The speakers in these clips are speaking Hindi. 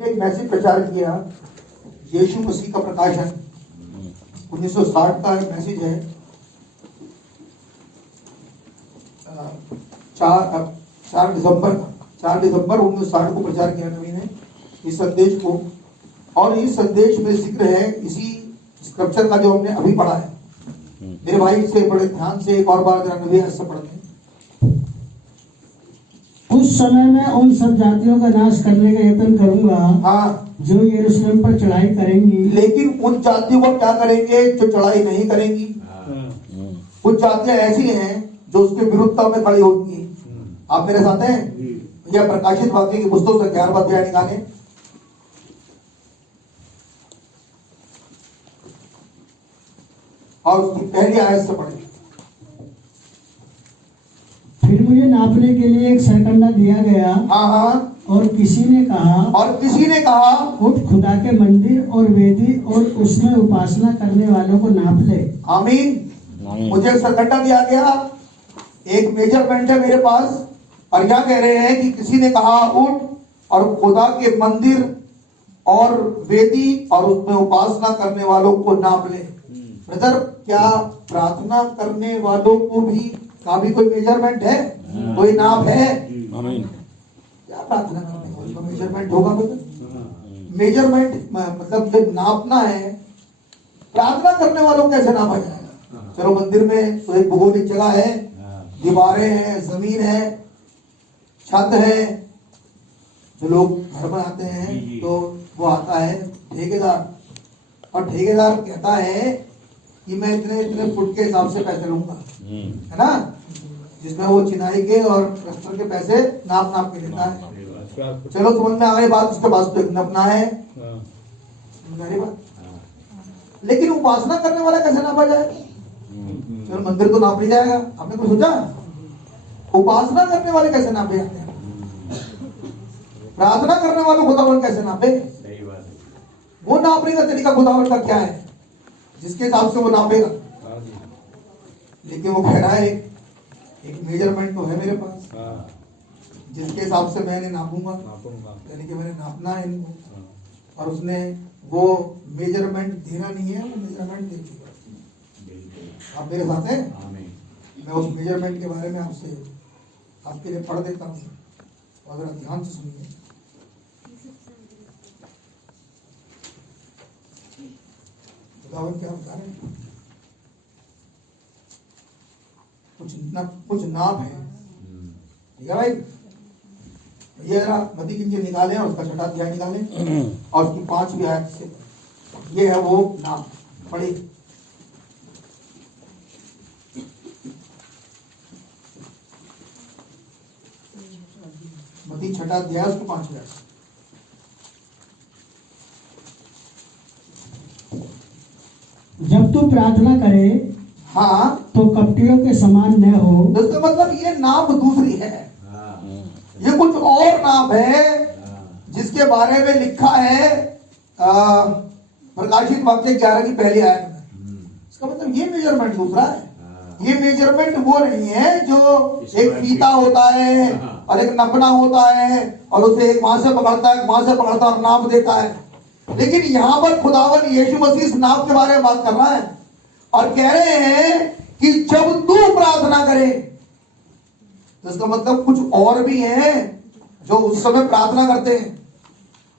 एक मैसेज प्रचार किया, यीशु मसीह का प्रकाशन 1960 का मैसेज है। 4 दिसंबर 1960 को प्रचार किया नबी ने इस संदेश को, और इस संदेश में जिक्र है इसी स्क्रिप्चर का जो हमने अभी पढ़ा है। मेरे भाई इसे बड़े ध्यान से एक और बार जरा नबी ऐसा पढ़ते हैं। उस समय मैं उन सब जातियों का नाश करने का यत्न करूंगा, हाँ, जो यरूशलेम पर चढ़ाई करेंगी। लेकिन उन जातियों को क्या करेंगे जो चढ़ाई नहीं करेंगी। कुछ जातियां ऐसी हैं जो उसके विरुद्धता में खड़ी होती हैं। आप मेरे साथ हैं? यह प्रकाशित वाक्य की पुस्तक से 11वां अध्याय निकालें। और उसकी पहली आयत से पढ़ें। फिर मुझे नापने के लिए एक सरकंडा दिया गया, हाँ, और किसी ने कहा उठ खुदा के मंदिर और वेदी और उसमें उपासना करने वालों को नाप ले। आमीन। मुझे एक सरकंडा दिया गया, एक मेजरमेंट है मेरे पास, और क्या कह रहे हैं कि किसी ने कहा उठ और खुदा के मंदिर और वेदी और उसमें उपासना करने वालों को नाप ले। ब्रदर, क्या प्रार्थना करने वालों को भी कोई मेजरमेंट है? कोई नाप है? क्या प्रार्थना करने वालों का मेजरमेंट होगा? मेजरमेंट मतलब जब नापना है, प्रार्थना करने वालों कैसे नापा जाएगा? चलो, मंदिर में तो एक भौगोलिक जगह है, दीवारें हैं, जमीन है, छत है। जो लोग घर बनाते हैं तो वो आता है ठेकेदार, और ठेकेदार कहता है कि मैं इतने इतने फुट के हिसाब से पैसे लूंगा, है ना, जिसमें वो चिनाई के और प्लास्टर के पैसे नाप के देता है। चलो, समझ में आ गई बात। उसके पास तो एक नपना है, लेकिन उपासना करने वाला कैसे नापा जाए? चलो, मंदिर तो नाप लिया जाएगा, आपने कुछ सोचा? उपासना करने वाले कैसे नापे जाते हैं? प्रार्थना करने वाले खुदावन कैसे नापे? वो नापने का तरीका खुदावन का क्या है जिसके हिसाब से वो नापेगा? लेकिन वो कह रहा है एक मेजरमेंट तो है मेरे पास, जिसके हिसाब से मैंने नापूंगा, यानी कि मैंने नापना है इनको। और उसने वो मेजरमेंट देना नहीं है, वो मेजरमेंट दे चुका। आप मेरे साथ हैं? मैं उस मेजरमेंट के बारे में आपके लिए पढ़ देता हूँ, अगर आप ध्यान से सुनिए। क्या बता रहे हैं? कुछ नाप है, ठीक है भाई? ये मती किंजल निकालें और उसका 6वां अध्याय निकालें और उसकी 5वीं आयत से ये है वो नाप। पढ़िए। मती 6वां अध्याय उसकी 5वीं आयत। जब तू प्रार्थना करे, हाँ, तो कपटियों के समान न हो। इसका मतलब ये नाप दूसरी है, ये कुछ और नाप है जिसके बारे में लिखा है प्रकाशित वाक्य 11 की पहली आयत में। इसका मतलब ये मेजरमेंट दूसरा है। ये मेजरमेंट वो नहीं है जो एक फीता होता है और एक नपना होता है और उसे एक वहां से पकड़ता है, वहां से पकड़ता है और नाप देता है। लेकिन यहां पर खुदावन यीशु मसीह इस नाप के बारे में बात कर रहा है और कह रहे हैं कि जब तू प्रार्थना करे, तो इसका मतलब कुछ और भी हैं जो उस समय प्रार्थना करते हैं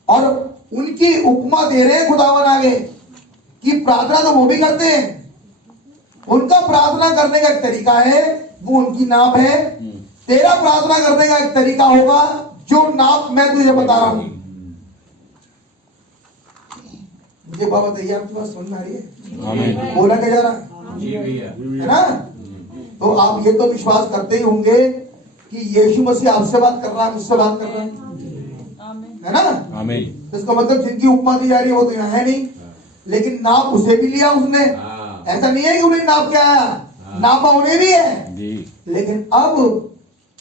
और उनकी उपमा दे रहे हैं खुदावन आगे कि प्रार्थना तो वो भी करते हैं, उनका प्रार्थना करने का एक तरीका है, वो उनकी नाप है। तेरा प्रार्थना करने का एक तरीका होगा जो नाप मैं तुझे बता रहा हूं। मुझे बाबा बताइए, आपकी बात समझ में आ रही है? बोला क्या जा रहा है ना? तो आप ये तो विश्वास करते ही होंगे कि यीशु मसीह आपसे बात कर रहा है, मुझसे बात कर रहा है ना? तो इसका मतलब जिनकी उपमा दी जा रही है वो तो यहाँ है नहीं, लेकिन नाप उसे भी लिया उसने। ऐसा नहीं है कि उन्हें नाप के आया, नापा उन्हें भी है, लेकिन अब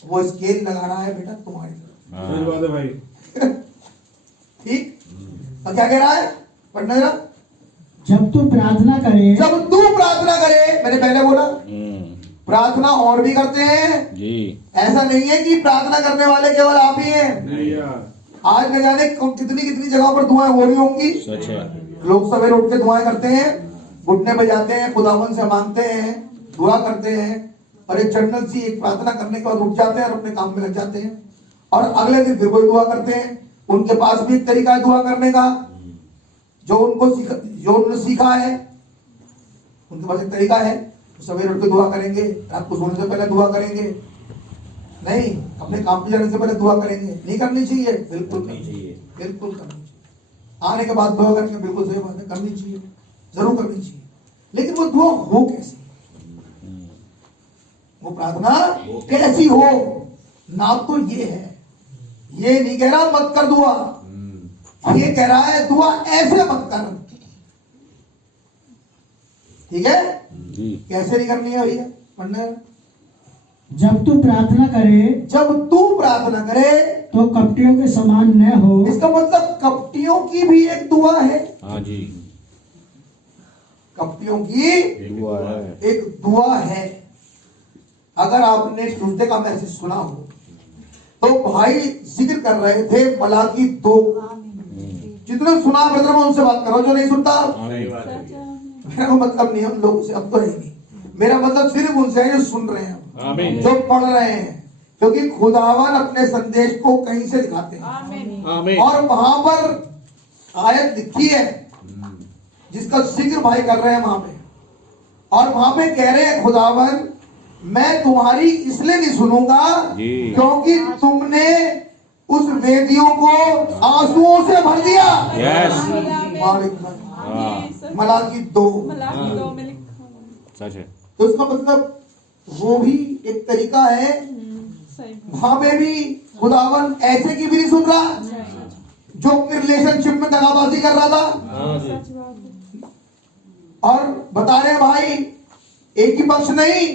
वो स्केल लगा रहा है बेटा तुम्हारी तरफ। ठीक? और क्या कह रहा है? पढ़ना जरा। जब तू प्रार्थना करे, मैंने पहले बोला प्रार्थना और भी करते हैं जी। ऐसा नहीं है कि प्रार्थना करने वाले केवल आप ही हैं। आज न जाने कितनी कितनी जगहों पर दुआएं हो रही होंगी। सच है। लोग सवेरे उठ के दुआएं करते हैं, घुटने बजाते हैं, खुदावन से मांगते हैं, दुआ करते हैं, और एक जनरल सी एक प्रार्थना करने के बाद उठ जाते हैं और अपने काम में लग जाते हैं, और अगले दिन फिर कोई दुआ करते हैं। उनके पास भी एक तरीका है दुआ करने का, जो उन्होंने सीखा है, उनके पास एक तरीका है। सवेरे उठ के दुआ करेंगे, रात को सोने से पहले दुआ करेंगे, नहीं अपने काम पे जाने से पहले दुआ करेंगे। नहीं करनी चाहिए, बिल्कुल नहीं चाहिए, बिल्कुल करनी चाहिए। आने के बाद दुआ करेंगे, बिल्कुल सही बात है, करनी चाहिए, जरूर करनी चाहिए। लेकिन वो दुआ हो कैसे, वो प्रार्थना कैसी हो? ना तो ये है, ये नहीं कह रहा मत कर दुआ, ये कह रहा है दुआ ऐसे मत कर। ठीक है, कैसे नहीं करनी है भैया पढ़ने? जब तू प्रार्थना करे तो कपटियों के समान न हो। इसका मतलब कपटियों की भी एक दुआ है। हाँ जी, कपटियों की दुआ है, एक दुआ है। अगर आपने ट्यूसडे का मैसेज सुना हो तो भाई जिक्र कर रहे थे मलाकी 2। जितने सुना ब्रदर मैं उनसे बात करो, जो नहीं सुनता मेरा मतलब नहीं है उन लोगों से, अब तो है नहीं। मेरा मतलब सिर्फ उनसे है जो सुन रहे हैं, जो पढ़ रहे हैं, क्योंकि खुदावन अपने संदेश को कहीं से दिखाते हैं। और वहां पर आयत लिखी है जिसका जिक्र भाई कर रहे हैं वहां पे, और वहां पे कह रहे हैं खुदावन मैं तुम्हारी इसलिए नहीं सुनूंगा क्योंकि तुमने उस वेदियों को आंसुओं से भर दिया। मलाकी 2 सच है। तो इसका मतलब वो भी एक तरीका है। वहां पे भी खुदावन ऐसे की भी नहीं सुन रहा जो अपने रिलेशनशिप में दगाबाजी कर रहा था, और बता रहे भाई एक ही पक्ष नहीं,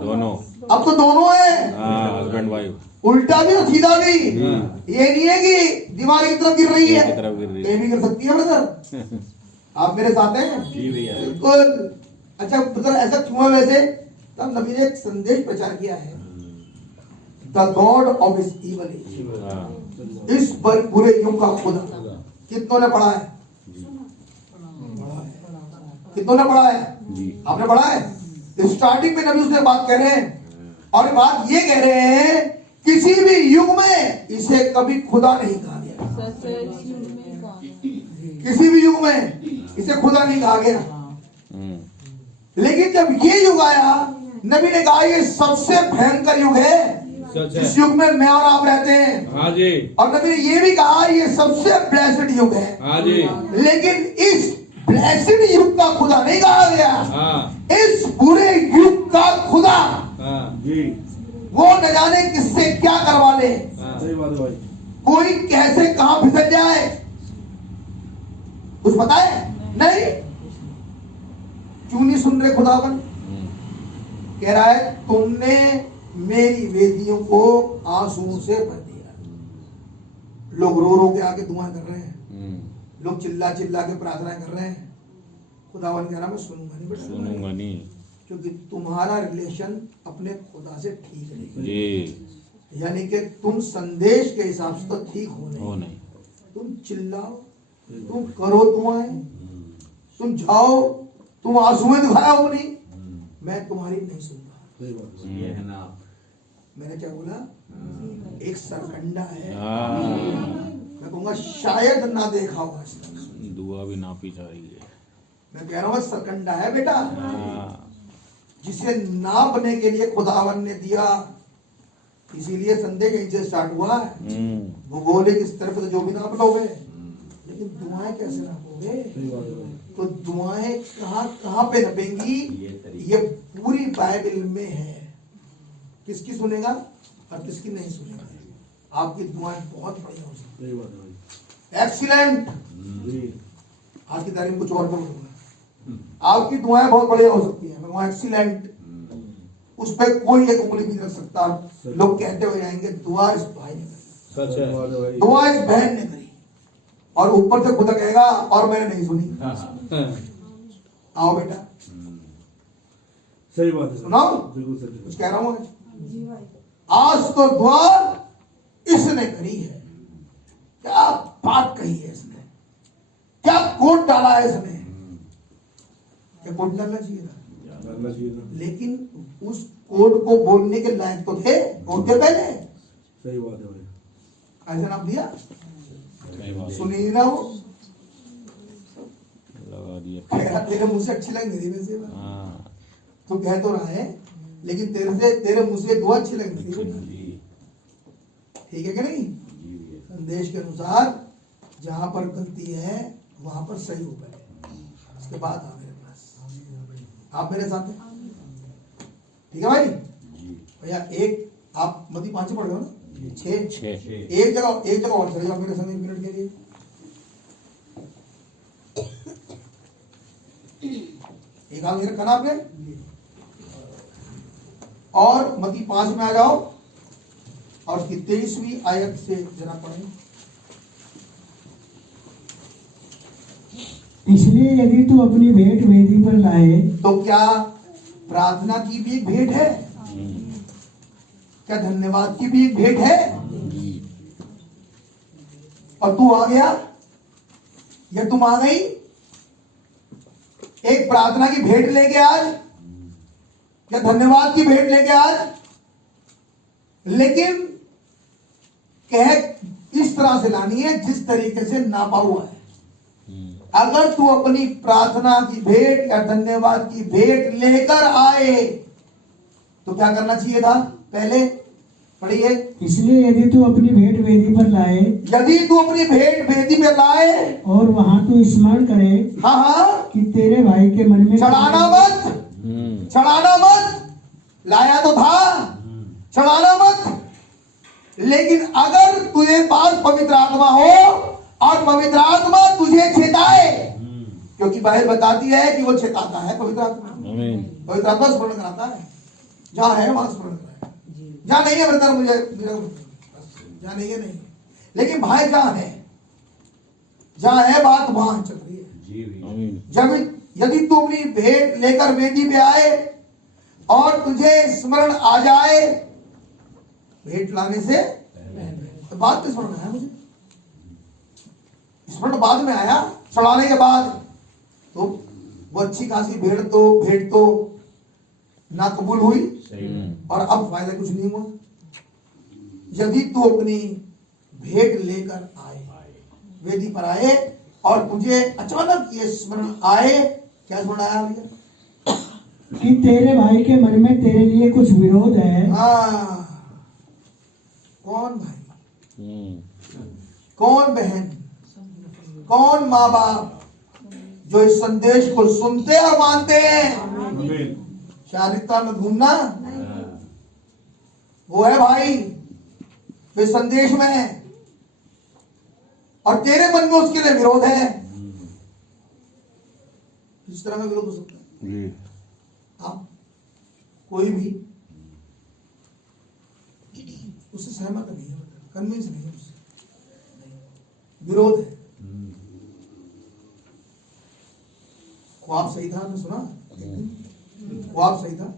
दोनों, अब तो दोनों है, हस्बैंड वाइफ, उल्टा भी और सीधा भी। ये नहीं है कि दिमाग की तरफ गिर रही है, ये भी गिर सकती है ब्रदर। आप मेरे साथ हैं? बिल्कुल। अच्छा ब्रदर ऐसा क्यों है वैसे? तब नबी ने एक संदेश प्रचार किया है, the god of this evil age, इस बुरे युग का खुदा। कितनों ने पढ़ा है? कितनों ने पढ़ा है? आपने पढ़ा है? स्टार्टिंग में नबी उसने बात कह रहे हैं, और बात ये कह रहे हैं किसी भी युग में इसे कभी खुदा नहीं कहा गया। किसी भी युग में इसे खुदा नहीं कहा गया। लेकिन जब ये युग आया, नबी ने कहा ये सबसे भयंकर युग है जिस युग में मैं और आप रहते हैं। हाँ जी। और नबी ने ये भी कहा ये सबसे ब्लेस्ड युग है। हाँ जी। लेकिन इस ब्लेस्ड युग का खुदा नहीं कहा गया। हाँ। इस बुरे युग का खुदा, हाँ जी, वो न जाने किससे क्या करवा ले। सही बात है भाई। कोई कैसे कहां फिसल जाए कुछ पता है नहीं। क्यों नहीं सुन रहे खुदावन? कह रहा है तुमने मेरी वेदियों को आंसुओं से भर दिया। लोग रो रो के आके दुआ कर रहे हैं, लोग चिल्ला चिल्ला के प्रार्थना कर रहे हैं। खुदावन कह रहा मैं सुनूंगा नहीं, सुनूंगा नहीं, क्योंकि तुम्हारा रिलेशन अपने खुदा से ठीक नहीं जी। यानी कि तुम संदेश के हिसाब से तो ठीक हो नहीं। तुम चिल्लाओ, तुम करो दुआएं, तुम जाओ, तुम आंसुएं दिखाओ अपनी, मैं तुम्हारी नहीं सुनता। मैंने क्या बोला? एक सरकंडा है, मैं कहूंगा शायद ना देखा होगा, दुआ भी नापी जा रही है। मैं कह रहा हूँ सरकंडा है बेटा, जिसे नापने के लिए खुदावन ने दिया। इसीलिए संदेश यहीं से स्टार्ट हुआ है। भूगोलिक स्तर पर तो जो भी नाप लोगे, लेकिन दुआएं कैसे नापोगे? तो दुआएं कहाँ पे नपेंगी? ये पूरी बाइबल में है। किसकी सुनेगा और किसकी नहीं सुनेगा? आपकी दुआएं बहुत बढ़िया हो सकती है, एक्सीलेंट। आज की तारीख कुछ और बोलूंगा, आपकी दुआएं बहुत बढ़िया हो सकती है, मैं एक्सीलेंट। उस पर कोई एक उंगली भी नहीं रख सकता। लोग कहते हुए जाएंगे दुआ इस भाई ने करी, दुआ इस बहन ने करी, और ऊपर से खुदा कहेगा और मैंने नहीं सुनी। आओ बेटा, सही बात है, सुनाओ कुछ कह रहा हूं आज तो दुआ इसने करी है। क्या बात कही है इसने, क्या कोट डाला है इसने। क्या कोट डालना चाहिए था, लेकिन उस कोड को बोलने के लायक तो थे, बोलते पहले। सही बात है भाई, ऐसा नाम दिया, सही बात है। सुनी ना वो, लगा दिया। तेरे मुंह से अच्छी लग रही वैसे बात। हाँ तू कह तो रहा है, लेकिन तेरे मुंह से दुआ अच्छी लग रही है। जी ठीक है कि नहीं। जी संदेश के अनुसार जहां पर गलती है वहां पर सही हो पहले, उसके बाद आ मेरे पास, आप मेरे साथ हैं। ठीक है भाई। जी भैया एक आप मती 5 पढ़ रहे हो ना, 6 छः एक जगह और चले जाओ मेरे संग 1 मिनट के लिए। एक आगे रखा ना आपने, और मती 5 में आ जाओ और उसकी 23वीं आयत से जरा पढ़ें। इसलिए यदि तू अपनी भेंट वेदी पर लाए, तो क्या प्रार्थना की भी एक भेंट है, क्या धन्यवाद की भी एक भेंट है, जी और तू आ गया या तुम आ गई एक प्रार्थना की भेंट लेके आज या धन्यवाद की भेंट लेके आज, लेकिन कह इस तरह से लानी है जिस तरीके से नापा हुआ है। अगर तू अपनी प्रार्थना की भेंट या धन्यवाद की भेंट लेकर आए तो क्या करना चाहिए था, पहले पढ़िए। इसलिए यदि तू अपनी भेंट वेदी पर लाए यदि तू अपनी भेंट वेदी में लाए, और वहां तू स्मरण करे हाँ हाँ, कि तेरे भाई के मन में चढ़ाना मत, चढ़ाना मत, लाया तो था, चढ़ाना मत। लेकिन अगर तुझे पास पवित्र आत्मा हो और पवित्र आत्मा तुझे चेताए, क्योंकि बाइबल बताती है कि वो चेताता है, पवित्र आत्मा, पवित्र आत्मा स्मरण कराता है, जहां है वहां स्मरण कराए, जहां नहीं है ब्रदर मुझे जहां नहीं है नहीं, लेकिन भाई जहां है बात वहां चल रही है। जब यदि तू अपनी भेंट लेकर वेदी पे आए और तुझे स्मरण आ जाए, भेंट लाने से तो बाद में स्मरण आया मुझे, स्मरण बाद में आया, चढ़ाने के बाद, तो वो अच्छी खासी भेंट तो ना कबूल हुई और अब फायदा कुछ नहीं हुआ। यदि तू अपनी भेंट लेकर आए, वेदी पर आए और तुझे अचानक ये स्मरण आए, क्या स्मरण आया भैया, कि तेरे भाई के मन में तेरे लिए कुछ विरोध है। हाँ, कौन भाई, कौन बहन, कौन माँ बाप जो इस संदेश को सुनते और मानते हैं, शारीरिकता में घूमना वो है भाई जो इस संदेश में है, और तेरे मन में उसके लिए विरोध है। इस तरह का विरोध हो सकता है, आप कोई भी उससे सहमत नहीं है, कन्विंस नहीं है, उससे विरोध है। ख्वाब सही था, आपने सुना, ख्वाब सही था,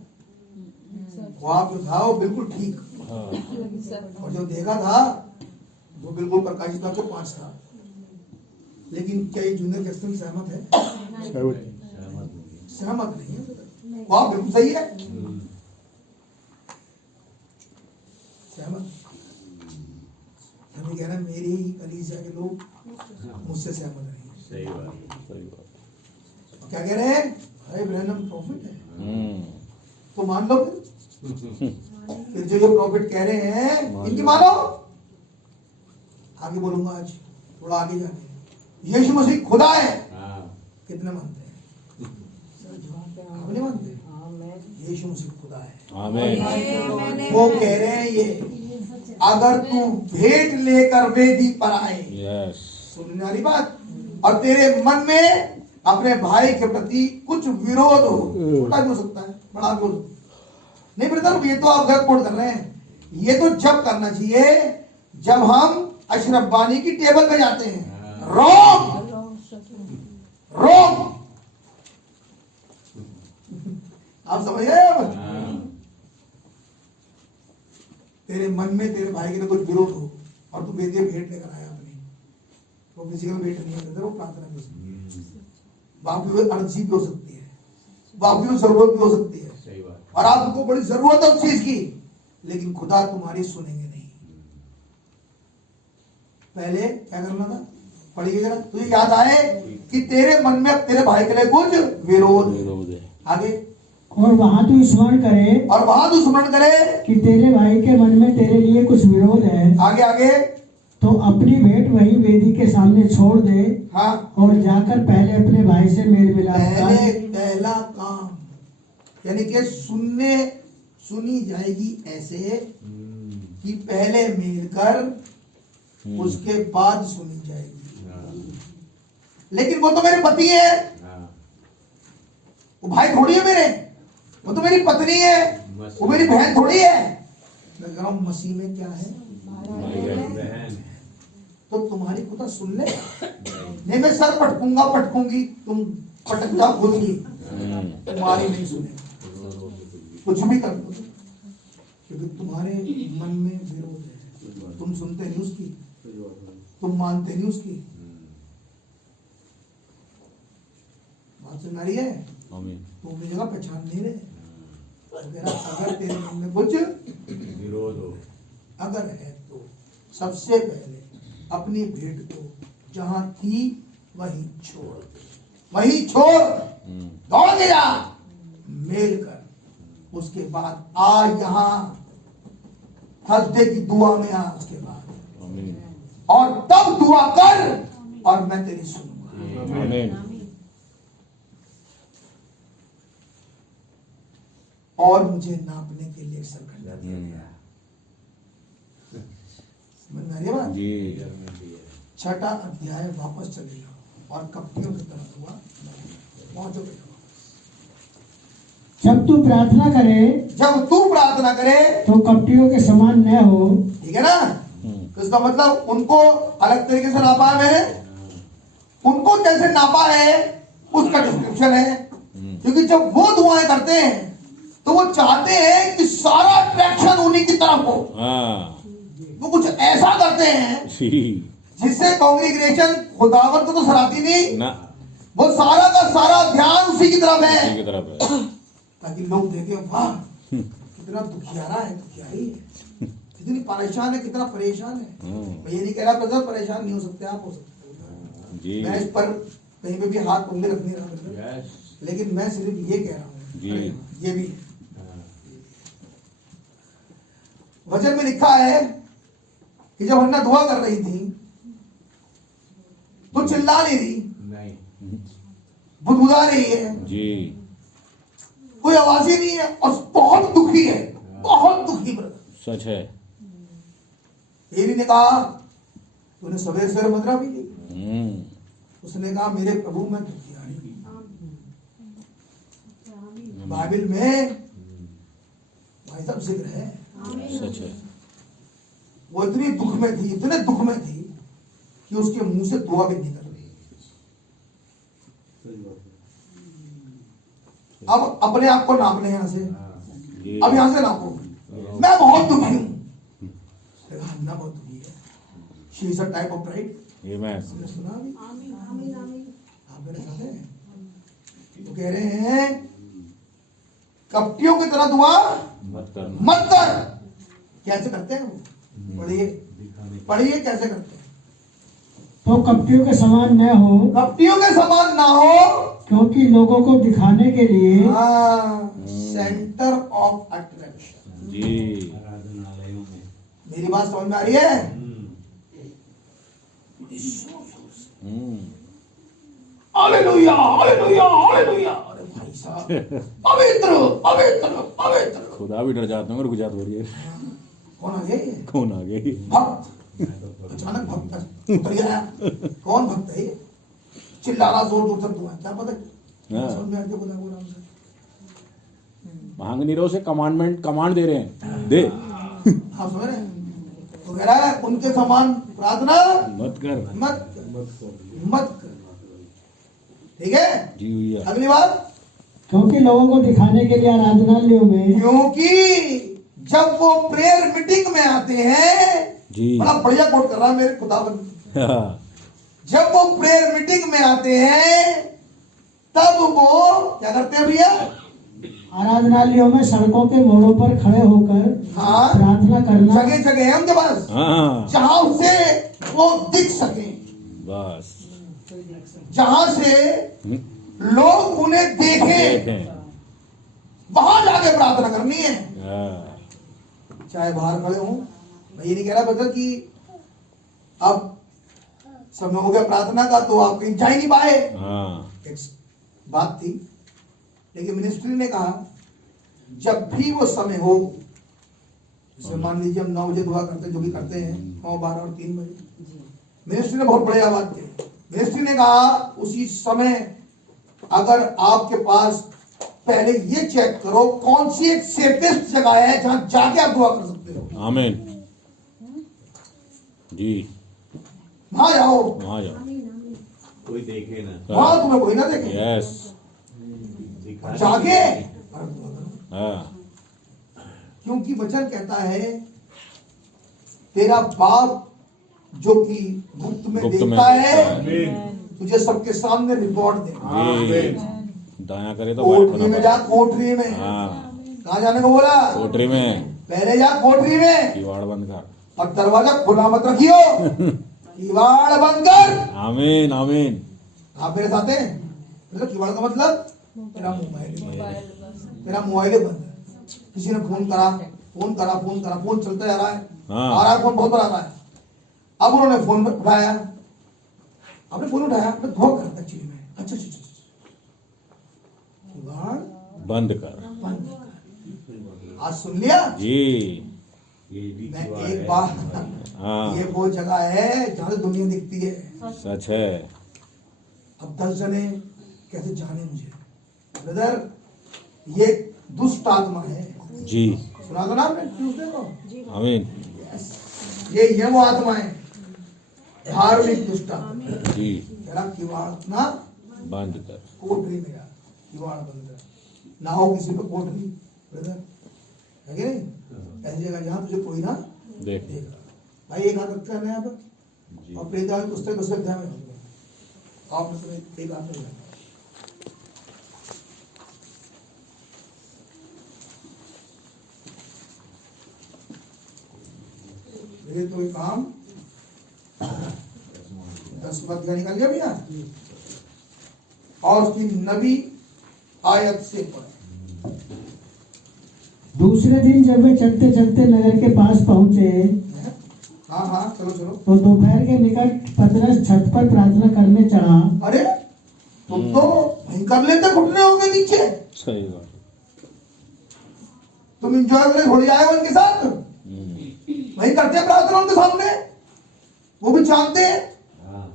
ख्वाब जो था वो बिल्कुल ठीक, और जो देखा था वो बिल्कुल प्रकाशिता को 5 था। लेकिन क्या ये जूनियर कैस्टन सहमत है, सहमत नहीं है, ख्वाब बिल्कुल सही है, सहमत। हमें कह रहा है मेरी ही कलीसिया के लोग मुझसे सहमत नहीं, सही बात। क्या कह रहे हैं, अरे ब्रैनम प्रॉफिट है, तो मान लो फिर जो ये प्रॉफिट कह रहे हैं इनकी मानो। आगे बोलूंगा आज, थोड़ा आगे जाके, यीशु मसीह खुदा है, कितने मानते हैं, आप नहीं मानते, यीशु मसीह खुदा है, आमीन। वो कह रहे हैं ये, अगर तू भेंट लेकर वेदी पर आए, सुनने वाली बात, और तेरे मन में अपने भाई के प्रति कुछ विरोध हो, छोटा भी हो सकता है, बड़ा भी हो सकता है, नहीं ब्रदर ये तो आप गलत कोट कर रहे हैं, ये तो जब करना चाहिए जब हम अशरफ बानी की टेबल पे जाते हैं, रॉन्ग रॉन्ग, आप समझ गए अब? तेरे मन में तेरे भाई के लिए कुछ विरोध हो और तू वेदी भेंट लेकर आया अपनी, वो फिजिकल वेट नहीं होता, वो प्रार्थना भी हो सकती है, वो आपकी अर्जी भी हो सकती है, वो आपकी जरूरत भी हो सकती है, सही बात। और आपको बड़ी जरूरत है उस चीज की, लेकिन खुदा तुम्हारी सुनेंगे नहीं। पहले क्या करना था, पढ़िए जरा, तुझे याद आए कि तेरे मन में तेरे भाई के लिए कुछ विरोध है। आगे, और वहाँ तू स्मरण करे और वहां तू स्मरण करे कि तेरे भाई के मन में तेरे लिए कुछ विरोध है, आगे आगे, तो अपनी भेंट वही वेदी के सामने छोड़ दे हाँ, और जाकर पहले अपने भाई से मेल मिलाप पहले कर। पहला काम, यानी कि सुनी जाएगी ऐसे कि पहले मिलकर उसके बाद सुनी जाएगी। लेकिन वो तो मेरे पति है, वो भाई थोड़ी है मेरे, वो तो मेरी पत्नी है, वो मेरी बहन थोड़ी है। मैं कह रहा हूं मसीह में क्या है, बहन। तो तुम्हारी खुदा सुन ले। नहीं मैं सर पटकूंगी, तुम पटक जा भूलगी, तुम्हारी नहीं सुने, कुछ भी कर दो, क्योंकि तुम्हारे मन में विरोध है, तुम सुनते नहीं उसकी, तुम मानते नहीं उसकी। बात सुन रही है, तुम अपनी जगह पहचान नहीं रहे। अगर तेरे मन में कुछ विरोध हो, अगर है तो सबसे पहले अपनी भेंट को जहां थी वहीं छोड़, दौड़ के जा, मेल कर, उसके बाद आ यहाँ थर्सडे की दुआ में आ, उसके बाद और तब दुआ कर और मैं तेरी सुनूंगा। आमीन। और मुझे नापने के लिए सरखंडा दिया गया। समझ में आ रही है बात? जी। 6ठा अध्याय वापस चले जाओ और कप्तियों की तरफ हुआ पहुंचो। जब तू प्रार्थना करे तो कपटियों के समान न हो। ठीक है ना, तो इसका मतलब उनको अलग तरीके से नापा है मैंने, उनको कैसे नापा है उसका डिस्क्रिप्शन है। क्योंकि जब वो दुआएं करते हैं तो वो चाहते हैं कि सारा अट्रैक्शन उन्हीं की तरफ हो। वो कुछ ऐसा करते हैं जिससे कांग्रेगेशन खुदावन को तो सराहती नहीं ना, वो सारा का सारा ध्यान उसी की तरफ है, ताकि लोग देखे वाह कितना दुखियारा है, दुखियारी है, कितनी परेशान है, कितना परेशान है। मैं ये नहीं कह रहा ब्रदर परेशान नहीं हो सकते, आप हो सकते हो, मैं इस पर कहीं पे भी हाथ उंगली रख नहीं रहा, लेकिन मैं सिर्फ ये कह रहा हूँ, ये भी वचन में लिखा है कि जब हन्ना दुआ कर रही थी तो चिल्ला नहीं रही, बुदबुदा रही है जी, कोई आवाज ही नहीं है, और बहुत दुखी है, बहुत दुखी ब्रदर, सच है। एली ने कहा तूने सवेरे सवेरे मदरा भी ली, उसने कहा मेरे प्रभु मैं दुखियारी, बाइबल में भाई साहब जिक्र है, सच है। वो इतनी दुख में थी, इतने दुख में थी कि उसके मुंह से दुआ भी नहीं कर रही। अब अपने आप को नाप ले यहां से, अब यहां से नापो, मैं बहुत दुखी हूं, हन्ना बहुत दुखी है, she is a type of pride, आपने सुना अभी, आप मेरे साथ हैं, तो कह रहे हैं कपटियों की तरह दुआ मत कर। कैसे करते हैं वो, पढ़िए कैसे करते हैं। तो कपटियों के समान न हो, कपटियों के समान ना हो, क्योंकि लोगों को दिखाने के लिए सेंटर ऑफ अट्रैक्शन जी। मेरी बात समझ में आ रही है? Hallelujah hallelujah hallelujah. अरे भाई साहब पवित्र पवित्र पवित्र, खुदा भी डर जाते हैं, रुक जाते हो रही है, कौन आ गया? कौन आ गई? भक्त, अचानक भक्त उतर गया, कौन भक्त है ये? चिल्ला रहा जोर जोर से, दुआ क्या पता समझ में आ गया खुदा को नाम से। मांग नहीं रहे, उसे कमांड दे रहे हैं, दे। आप समझ रहे हैं? तो कह रहा है उनके समान प्रार्थना मत कर, मत कर। ठीक है जी। अगली बात, क्योंकि लोगों को दिखाने के लिए आराधनालयों में, क्योंकि जब वो प्रेयर मीटिंग में आते हैं, बड़ा बढ़िया कोट कर रहा है मेरे खुदावन, जब वो प्रेयर मीटिंग में आते हैं तब वो क्या करते हैं भैया? आराधनालयों में सड़कों के मोड़ों पर खड़े होकर हाँ, प्रार्थना करना। जगह जगह है उनके पास हाँ जहां से वो दिख सके, बस जहां से लोग उन्हें देखें, देखें। वहां जाके प्रार्थना करनी है। हाँ, चाहे बाहर खड़े हों। मैं ये नहीं कह रहा बदल कि अब समय हो गया प्रार्थना का तो आप कहीं जा ही नहीं पाए। हाँ एक बात थी, लेकिन मिनिस्ट्री ने कहा जब भी वो समय हो, जैसे मान लीजिए हम 9 बजे दुआ करते जो भी करते हैं 9, 12 और 3 बजे, मिनिस्ट्री ने बहुत बड़ी आवाज की। मिनिस्ट्री ने कहा उसी समय अगर आपके पास, पहले ये चेक करो कौन सी एक सेफेस्ट जगह है जहां जाके आप दुआ कर सकते हो। आमीन जी, वहां जाओ, वहाँ जाओ, कोई देखे ना। वहां तुम्हें कोई ना देखे, यस, जाके। हाँ क्योंकि वचन कहता है तेरा बाप जो कि गुप्त में गुप्त में देखता है आमीन। तुझे सबके सामने रिपोर्ट देगा। जी, दाया करे तो बाएं कोठरी में होना जा, पड़े। कोठरी में। हाँ, कहा जाने को बोला? कोठरी में पहले जा कोठरी में किवाड़ बंद कर। और दरवाजा खुला मत रखियो, किवाड़ बंद कर। आमीन आमीन। आप मेरे साथ हैं? मतलब किवाड़ का मतलब तेरा मोबाइल बंद है। किसी ने फोन करा, फोन चलता जा रहा है, हाँ। आ रहा है फोन, बहुत बार आ रहा है। अब उन्होंने फोन उठाया, आपने फोन उठाया, आपने धोखा करता एक्चुअली में। अच्छा, किवाड़ बंद कर। बंद कर। आज सुन लिया जी, ये भी मैं दुआ एक है। बार, हाँ ये वो जगह है जहां से दुनिया दिखती है। सच है। अब 10 जने कैसे जाने मुझे? ब्रदर, ये दुष्ट आत्मा है। जी, सुना दो ना आपने ट्यूसडे को? आमीन ये वो आत्मा है, धार्मिक दुष्ट आत्मा। जी, तेरा किवाड़ ना बंद कर। कोठरी में जा, किवाड़ बंद कर। ना हो किसी पे कोठरी, ब्रदर, है कि नहीं? ऐसी जगह जहां तुझे कोई ना देख देगा। भाई एक हाथ रखते हैं यहाँ पर, जी, और प्रेता में पुस्तक दूसरे अध्याय में आप एक हाथ में। ये तो एक काम 10 अध्याय निकाल लिया भैया, और उसकी नबी आयत से पढ़। दूसरे दिन जब वे चलते चलते नगर के पास पहुंचे हाँ चलो तो दोपहर के निकट पतरस छत पर प्रार्थना करने चढ़ा। अरे तुम तो वहीं कर लेते, घुटने होंगे नीचे, सही बात। तुम इंजॉय करने थोड़ी आए उनके साथ, वहीं करते हैं प्रार्थना उनके सामने, वो भी जानते हैं हाँ।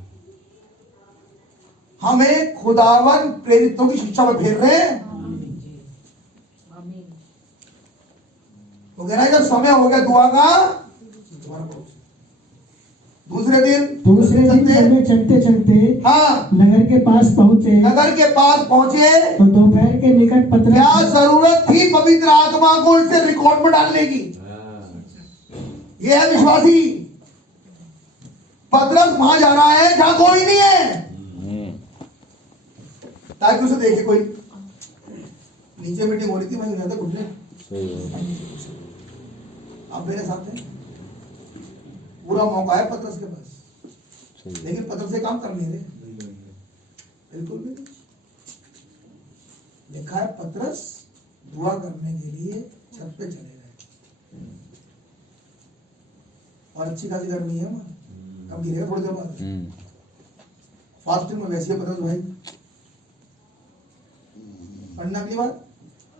हमें खुदावन प्रेरितों की शिक्षा में फेर रहे हैं। वो कह रहा है जब समय हो गया दुआ का, दूसरे दिन जब वे चलते चलते हाँ नगर के पास पहुंचे तो दोपहर के निकट पतरस, क्या जरूरत थी पवित्र आत्मा को इसे रिकॉर्ड में डालने की? ये है विश्वासी। पतरस वहां जा रहा है जहां कोई नहीं है, ताकि उसे देखे कोई। नीचे मीटिंग हो रही थी, मैं रहता घुटने, सही बात। आप मेरे साथ हैं। पूरा मौका है पतरस के पास, सही बात। लेकिन पतरस से काम कर नहीं रहे, बिल्कुल भी नहीं। लिखा है पतरस दुआ करने के लिए छत पे चले गए, और अच्छी खासी गर्मी है वहां, अब गिरेगा थोड़ी देर बाद। फास्टिंग में वैसे पतरस भाई पढ़ना अगली बार।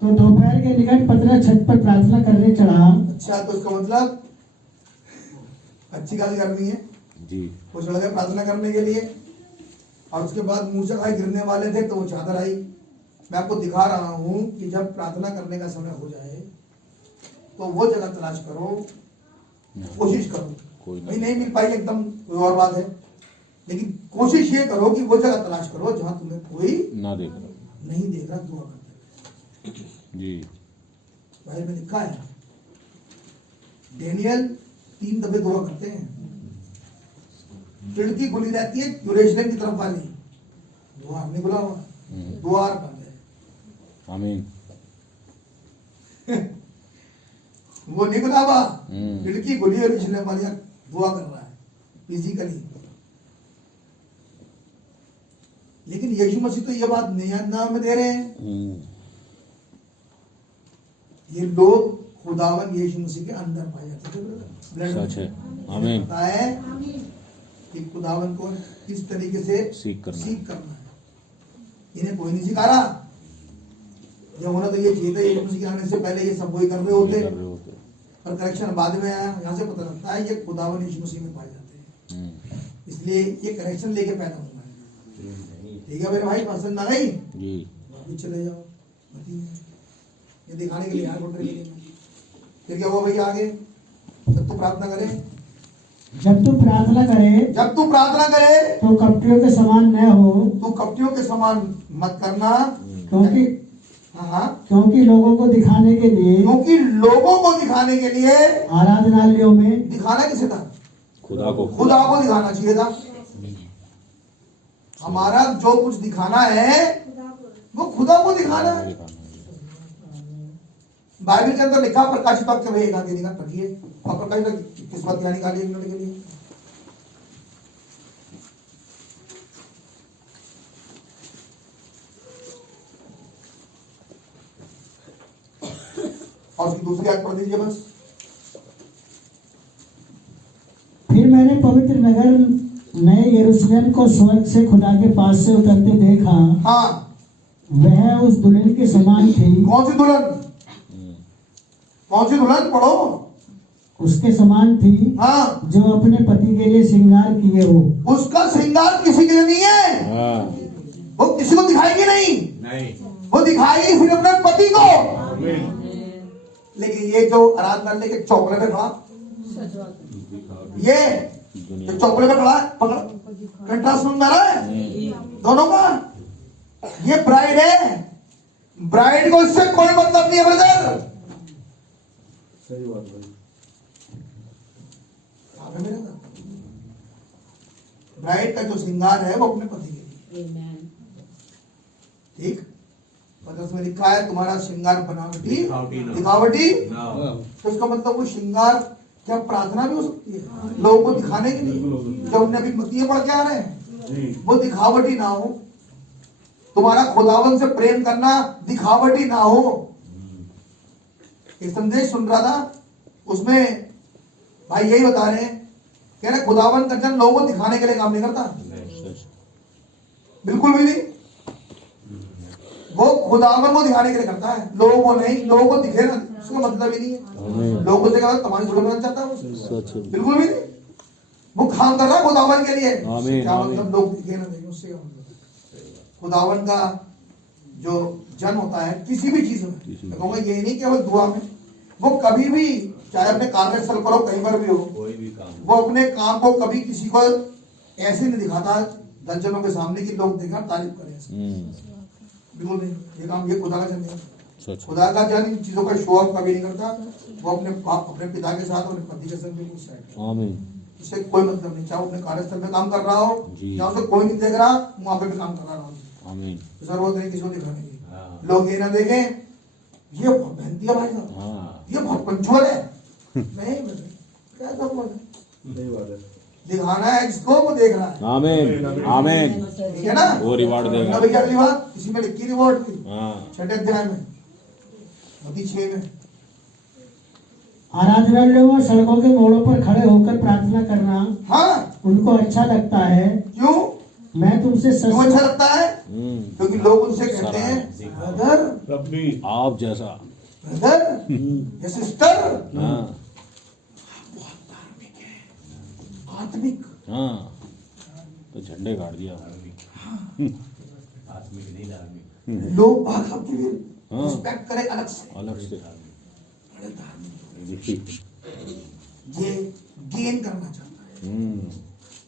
तो दोपहर के निकट पतरस छत पर प्रार्थना करने चढ़ा। अच्छा, तो इसका मतलब अच्छी खासी गर्मी है, जी, वो चढ़ गए प्रार्थना करने के लिए, और उसके बाद मूसा खाई गिरने वाले थे तो वो चादर आई। मैं आपको दिखा रहा हूं कि जब प्रार्थना करने का समय हो जाए तो वो जगह तलाश करो, कोशिश करो। कोई भाई नहीं मिल पाएगी एकदम, कोई और बात है, लेकिन कोशिश ये करो कि वो जगह तलाश करो जहां तुम्हें कोई ना देख रहा। नहीं देख रहा दुआ करते। जी, बाइबल में लिखा है डेनियल 3 दफे दुआ करते हैं, खिड़की खुली रहती है यूरेशलेम की तरफ वाली, द्वार नहीं खुला हुआ, द्वार बंद है। आमीन। वो नहीं खुला हुआ, खिड़की खुली है यूरेशलेम वाली, दुआ कर रहा है फिजिकली। लेकिन यीशु मसीह तो ये बात नया नाम में दे रहे हैं, ये लोग खुदावन यीशु मसीह के अंदर पाए जाते हैं। सच है। आमीन। पता है कि खुदावन को किस तरीके से सीख करना है। इन्हें कोई नहीं सिखा रहा, ये होना तो ये चाहिए था, यीशु मसीह के आने से पहले ये सब वही कर रहे होते, पर करेक्शन बाद में आया। यहाँ से पता लगता है ये खुदावन यीशु मसीह में पाए जाते हैं, इसलिए ये करेक्शन लेके पैदा हुआ है। ठीक है मेरे भाई, पसंद आ गई जी, वापिस चले जाओ, ये दिखाने के लिए यार बोल रहे हैं। फिर क्या हुआ भैया आगे? जब तू प्रार्थना करे, जब तू प्रार्थना करे तो कपटियों के समान न हो, तू कपटियों के समान मत करना, क्योंकि लोगों को दिखाने के लिए आराधनालयों में दिखाना किसे था? खुदा को दिखाना चाहिए था। हमारा जो कुछ दिखाना है वो खुदा को दिखाना है। बाइबल के अंदर लिखा प्रकाशित वाक्य में एक आगे निकाल रखिए, और प्रकाशित किस बात यहाँ निकालिए मिनट के लिए। और उसकी दूसरी आयत पढ़ दीजिए बस। फिर मैंने पवित्र नगर नए यरूशलेम को स्वर्ग से खुदा के पास से उतरते देखा। हाँ, वह उस दुल्हन के समान थी। कौन सी दुल्हन? पढ़ो। उसके समान थी, हाँ, जो अपने पति के लिए श्रृंगार किए हो। उसका श्रृंगार किसी के लिए नहीं है, वो किसी को दिखाएगी नहीं, वो दिखाएगी सिर्फ अपने पति को। लेकिन ये जो आराधनालय के चौकड़े पे खड़ा, ये जो चौकड़े पे खड़ा है, पकड़ कंट्रास्ट में रहा है दोनों का, ये ब्राइड है। ब्राइड को इससे कोई मतलब नहीं है ब्रदर। सही बात भाई। ब्राइड का जो श्रृंगार है वो अपने पति के लिए, ठीक। मतलब में लिखा है तुम्हारा श्रृंगार बनावटी दिखावटी, तो इसका मतलब वो श्रृंगार क्या प्रार्थना भी हो सकती है लोगों को दिखाने के लिए, जो हमने अभी मत्ती पढ़ के आ रहे हैं, वो दिखावटी ना हो। तुम्हारा खुदावन से प्रेम करना दिखावटी ना हो। एक संदेश सुन रहा था, उसमें भाई यही बता रहे हैं, कह रहे खुदावन का जन लोगों को दिखाने के लिए काम नहीं करता, बिल्कुल भी नहीं। वो खुदावन को दिखाने के लिए करता है, लोगों को नहीं। लोगों को दिखे ना, उसका मतलब ही नहीं है। लोगों से क्या तुम्हारी जुड़े बनना चाहता है, बिल्कुल भी नहीं। वो काम कर रहा है खुदावन के लिए, क्या मतलब लोग दिखे ना नहीं, उससे क्या मतलब। खुदावन का जो जन होता है किसी भी चीज में, मैं कहूँगा ये नहीं केवल दुआ में, वो कभी भी चाहे अपने कार्यस्थल पर हो, कहीं पर भी हो, कोई भी काम, वो अपने काम को कभी किसी को ऐसे नहीं दिखाता दर्जनों के सामने कि लोग देखा तारीफ करें, बिल्कुल नहीं। ये काम ये खुदा का जन है। खुदा का जन इन चीजों का शो ऑफ कभी नहीं करता। वो अपने पिता के साथ, अपने पति के साथ बिल्कुल सेट, इससे कोई मतलब नहीं। चाहे अपने कार्यस्थल में काम कर रहा हो, चाहे उसे कोई नहीं देख रहा, वहां पे भी काम कर रहा हो, जरूरत नहीं किसी को दिखाने की। लोग ये ना देखें ये बहुत मेहनती है भाई साहब, ये बहुत पंचुअल है, नहीं क्या सब दिखाना है जिसको वो देख रहा है। आमीन आमीन, ठीक है ना, वो रिवॉर्ड देगा। भैया अगली बात इसी में लिखी रिवॉर्ड थी, 6 अध्याय में, मत्ती 6 में। आराधनालयों और सड़कों के मोड़ों पर खड़े होकर प्रार्थना करना, हाँ, उनको अच्छा लगता है। क्यों? मैं तुमसे क्यों अच्छा लगता है? क्योंकि लोग उनसे कहते हैं ब्रदर आप जैसा, ब्रदर या सिस्टर, आत्मिक, हाँ, तो झंडे गाड़ दिया। आत्मिक नहीं धार्मिक, लोग आपकी रिस्पेक्ट करें अलग से, ये गेन करना चाहता है।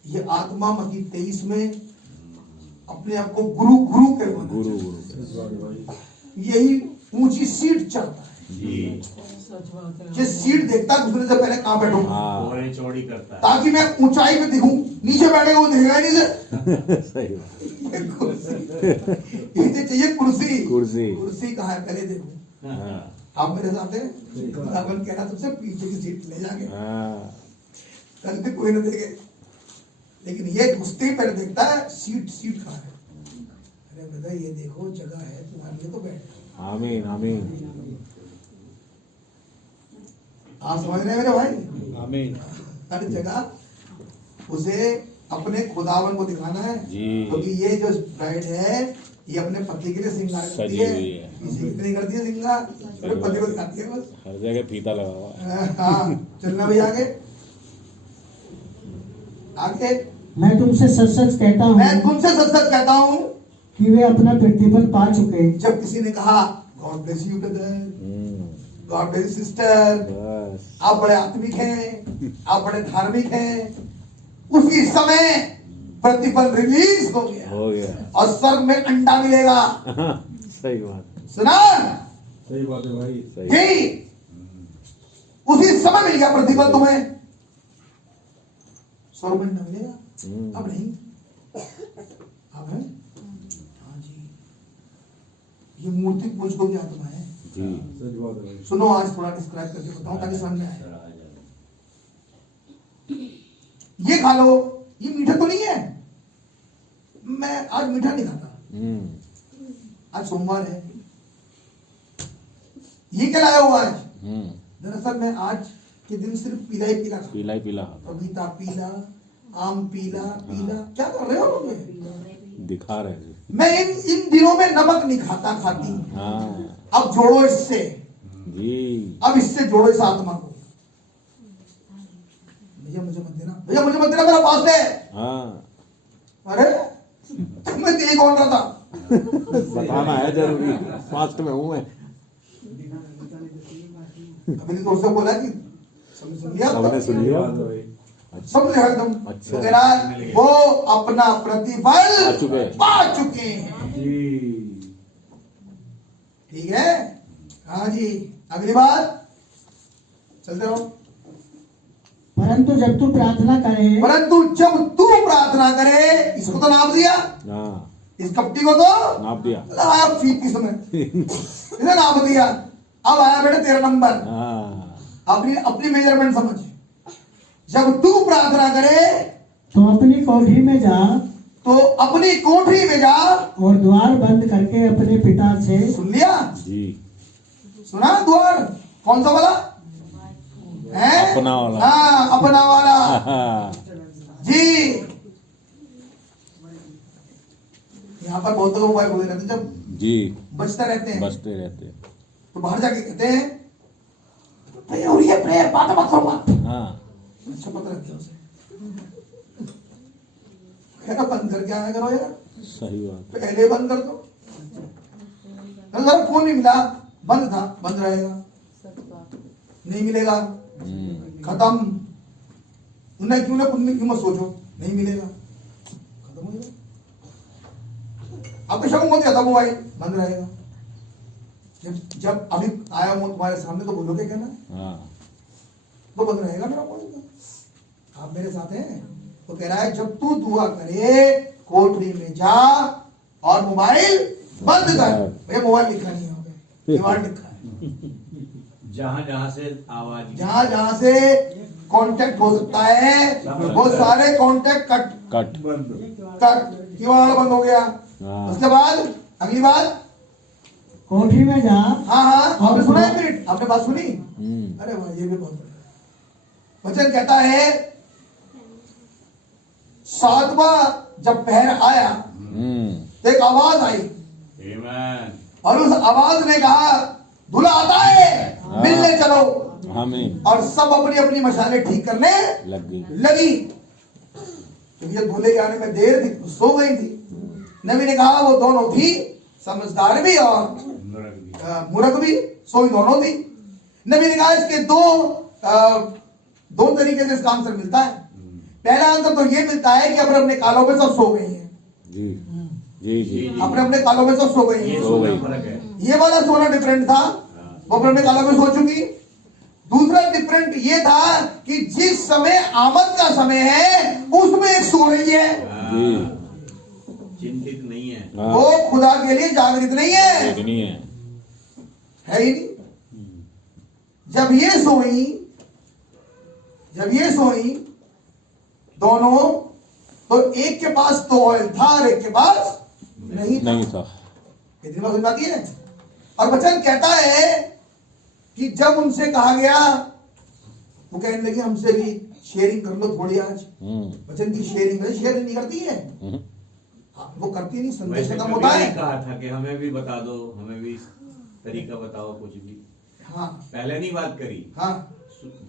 ये आत्मा मत्ती 23 में अपने आप को गुरु कहवाना, यही ऊंची सीट चाहता है। जी ये सीट देखता है दूसरे से पहले कहाँ बैठूं, हाँ चौड़े चौड़ी करता है। ताकि मैं ऊंचाई पे दिखूं, नीचे बैठेगा वो दिखेगा ही नहीं से। सही बात। इसे चाहिए कुर्सी। कुर्सी। कुर्सी कहाँ है पहले देखो। हाँ आप मेरे साथ हैं, रावण कह रहा सबसे पीछे की सीट ले जाके, हाँ कल भी कोई न देखे, लेकिन ये घुसते ही पहले देखता है सीट सीट कहाँ है। अरे बेटा ये देखो जगह है तुम्हारे लिए तो बैठ। आमीन आमीन आप समझ रहे हैं मेरे भाई? आमीन हर जगह उसे अपने खुदावन को दिखाना है, जी। क्योंकि ये जो ब्राइड है ये अपने पति के लिए श्रृंगार करती सजी है, हुई है। किसी की नहीं करती है श्रृंगार, अपने पति को दिखाती है बस। हर जगह फीता लगा हुआ है। हाँ चलना भी आगे आगे। मैं तुमसे सच सच कहता मैं हूँ तुमसे सच सच कहता हूँ कि वे अपना प्रतिफल पा चुके। जब किसी ने कहा God bless you brother, hmm, God bless sister, बस आप बड़े आत्मिक हैं, आप बड़े धार्मिक हैं, उसी समय प्रतिफल रिलीज हो गया हो गया। और स्वर्ग में अंडा मिलेगा। सही बात। सुना? सही बात है भाई। सही। जी उसी समय मिल गया प्रतिफल तुम्हें, स्वर्ग में अंडा मिलेगा। अब नहीं, अब है। हाँ जी, ये मूर्ति पूज को भी आत्मा है। जी सच बात है भाई। सुनो आज थोड़ा डिस्क्राइब करके बताऊं ताकि समझ में आए। ये खा लो, ये मीठा तो नहीं है, मैं आज मीठा नहीं खाता, आज सोमवार है। ये क्या लाया हुआ आज? दरअसल मैं आज के दिन सिर्फ पीला ही पीला खाता। पीला ही पीला पपीता पीला, आम पीला पीला। क्या कर रहे हो लोग? दिखा रहे हैं। मैं इन दिनों में नमक नहीं खाता खाती। हाँ अब जोड़ो इससे, जी। अब इससे जोड़ो इस आत्मा को। भैया मुझे मत देना, भैया मुझे मत देना, मेरा पास है। हाँ अरे मैं तेरी कौन रहा था? बताना है जरूरी। फास्ट में हूँ मैं। अपने दोस्त से बोला कि सुन लिया, सबने सुन लिया। समझे एकदम। अच्छा। तो कह रहा है वो अपना प्रतिफल पा चुके हैं। ठीक है, हाँ जी। अगली बात चलते रहो। परंतु जब तू प्रार्थना करे, परंतु जब तू प्रार्थना करे, इसको तो नाप दिया, हाँ इस कपटी को तो नाप दिया। लगाया फीकी समय, इसे नाप दिया। अब आया बेटा तेरा नंबर। हाँ अपनी अपनी मेजरमेंट समझ। जब तू प्रार्थना करे तो अपनी कोठरी में जा, तो अपनी कोठरी में जा और द्वार बंद करके अपने पिता से। सुन लिया? जी। सुना? द्वार कौन सा वाला है? अपना वाला। हाँ अपना वाला। हाँ, जी यहाँ पर बहुत लोग मोबाइल बोल रहते हैं, जब जी बचते रहते हैं बचते रहते हैं। तो बाहर जाके कहते हैं प्रेयर हो रही है, प्रेयर बात मत करूंगा। हाँ अच्छा पता रखते हैं उसे, कहना बंद करके आया करो यार, सही बात। पहले बंद कर दो। फोन नहीं मिला, बंद था, बंद रहेगा, नहीं मिलेगा, खत्म। उन्हें क्यों ना क्यों मत सोचो, नहीं मिलेगा, खत्म हो जाएगा। आपके शक मत जाता, मोबाइल बंद रहेगा। जब अभी आया हूं तुम्हारे सामने तो बोलोगे क्या ना? हाँ तो बंद रहेगा मेरा मोबाइल। आप मेरे साथ हैं? तो कह रहा है जब तू दुआ करे कोठरी में जा और मोबाइल बंद कर। भैया मोबाइल लिखा नहीं है, दीवार लिखा है। जहां से आवाज, जहां से कांटेक्ट हो सकता है वो सारे कांटेक्ट कट कट कट, दीवार बंद हो गया। हाँ। उसके बाद अगली बात, कोठरी में जा। हाँ हाँ आपने सुना? एक मिनट, आपने बात सुनी? हम्म। अरे वाह, ये भी बहुत बढ़िया वचन कहता है। सातवां जब पहर आया तो एक आवाज आई, आमीन। और उस आवाज ने कहा दूल्हा आता है, मिलने चलो। आमीन। और सब अपनी अपनी मशालें ठीक करने लगी। क्योंकि जब दूल्हे के आने में देर थी तो सो गई थी। नबी ने कहा वो दोनों थी, समझदार भी और मूर्ख भी, सोई दोनों थी। नबी ने कहा इसके दो तरीके से इसका आंसर मिलता है। पहला आंसर तो ये मिलता है कि अपने अपने कालों पे सब सो गई हैं। जी जी जी। अपने अपने कालों में सब सो गई हैं। सो गई। ये वाला सोना डिफरेंट था, वो अपने काला में सोचूंगी। दूसरा डिफरेंट ये था कि जिस समय आमद का समय है उसमें एक सो रही है, चिंतित नहीं है। वो खुदा के लिए जागृत नहीं है, नहीं है। है ही नहीं। जब ये सोई दोनों, तो एक के पास तो ऑयल था और एक के पास नहीं था। कितनी बात समझाती है। और वचन कहता है कि जब उनसे कहा गया, वो कहने लगे हमसे भी शेयरिंग कर लो थोड़ी आज। वचन की शेयरिंग नहीं करती है। हाँ, वो करती नहीं, संदेश खत्म होता है। कहा था कि हमें भी बता दो, हमें भी तरीका बताओ कुछ भी। हाँ, पहले नहीं बात करी। हाँ,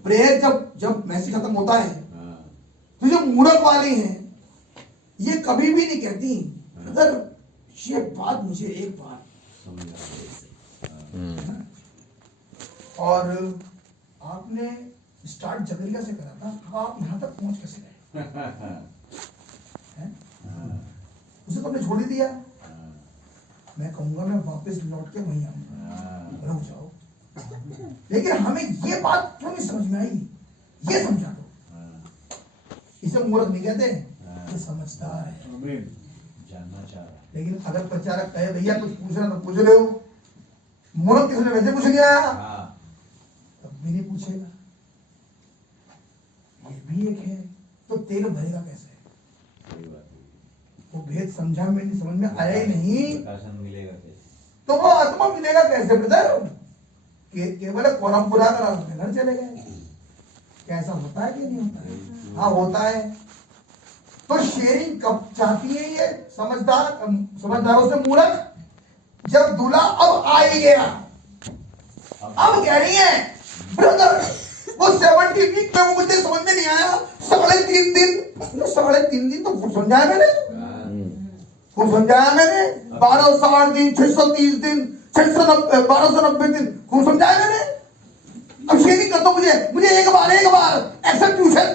प्रेयर जब मैसेज खत्म होता है, हाँ। तो जो मूर्ख वाली हैं ये कभी भी नहीं कहती अगर ये बात मुझे एक बार समझा। और आपने स्टार्ट जगरिया से करा था, अब आप यहाँ तक पहुंच कैसे गए? हैं? उसे तो हमने छोड़ ही दिया। मैं कहूंगा मैं वापस लौट के वहीं आऊंगा, रुक जाओ। लेकिन हमें ये बात क्यों नहीं समझ में आई, ये समझा दो। इसे मूर्ख नहीं कहते, ये समझदार है, जानना चाह रहा। लेकिन अगर प्रचारक कहे भैया कुछ पूछना तो पूछ लो, मूर्ख किसने वैसे पूछ लिया तब भी नहीं पूछेगा। ये भी एक है, तो तेल भरेगा कैसे? वो भेद समझा में नहीं, समझ में आया ही नहीं, प्रकाशन मिलेगा कैसे? तो वो आत्मा मिलेगा कैसे ब्रदर? केवल कोरम पूरा करा घर चले गए। कैसा होता है कि नहीं होता है? हाँ होता है। तो शेयरिंग कब चाहती है ये समझदारों से मूर्ख? जब दूल्हा अब आ ही गया, अब कह रही है ब्रदर वो 70 वीक में मुझे समझ में नहीं आया, 3.5 दिन, 3.5 दिन तो खूब समझाया मैंने, खूब समझाया मैंने। 1260 दिन, 630 दिन, 1290 दिन खूब समझाया मैंने। अब शेयरिंग कर दो मुझे एक बार एक्सेप्यूशन।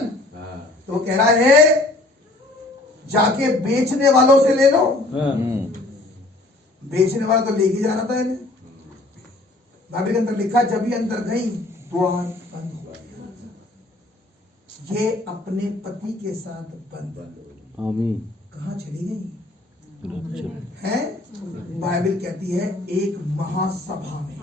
तो कह रहा है जाके बेचने वालों से ले लो। बेचने वाला तो लेके जा रहा था इन्हें। बाइबल के अंदर लिखा जब भी अंदर गई द्वार बंद हो गया। ये अपने पति के साथ बंद। आमीन। कहाँ चली गई है? बाइबल कहती है एक महासभा में।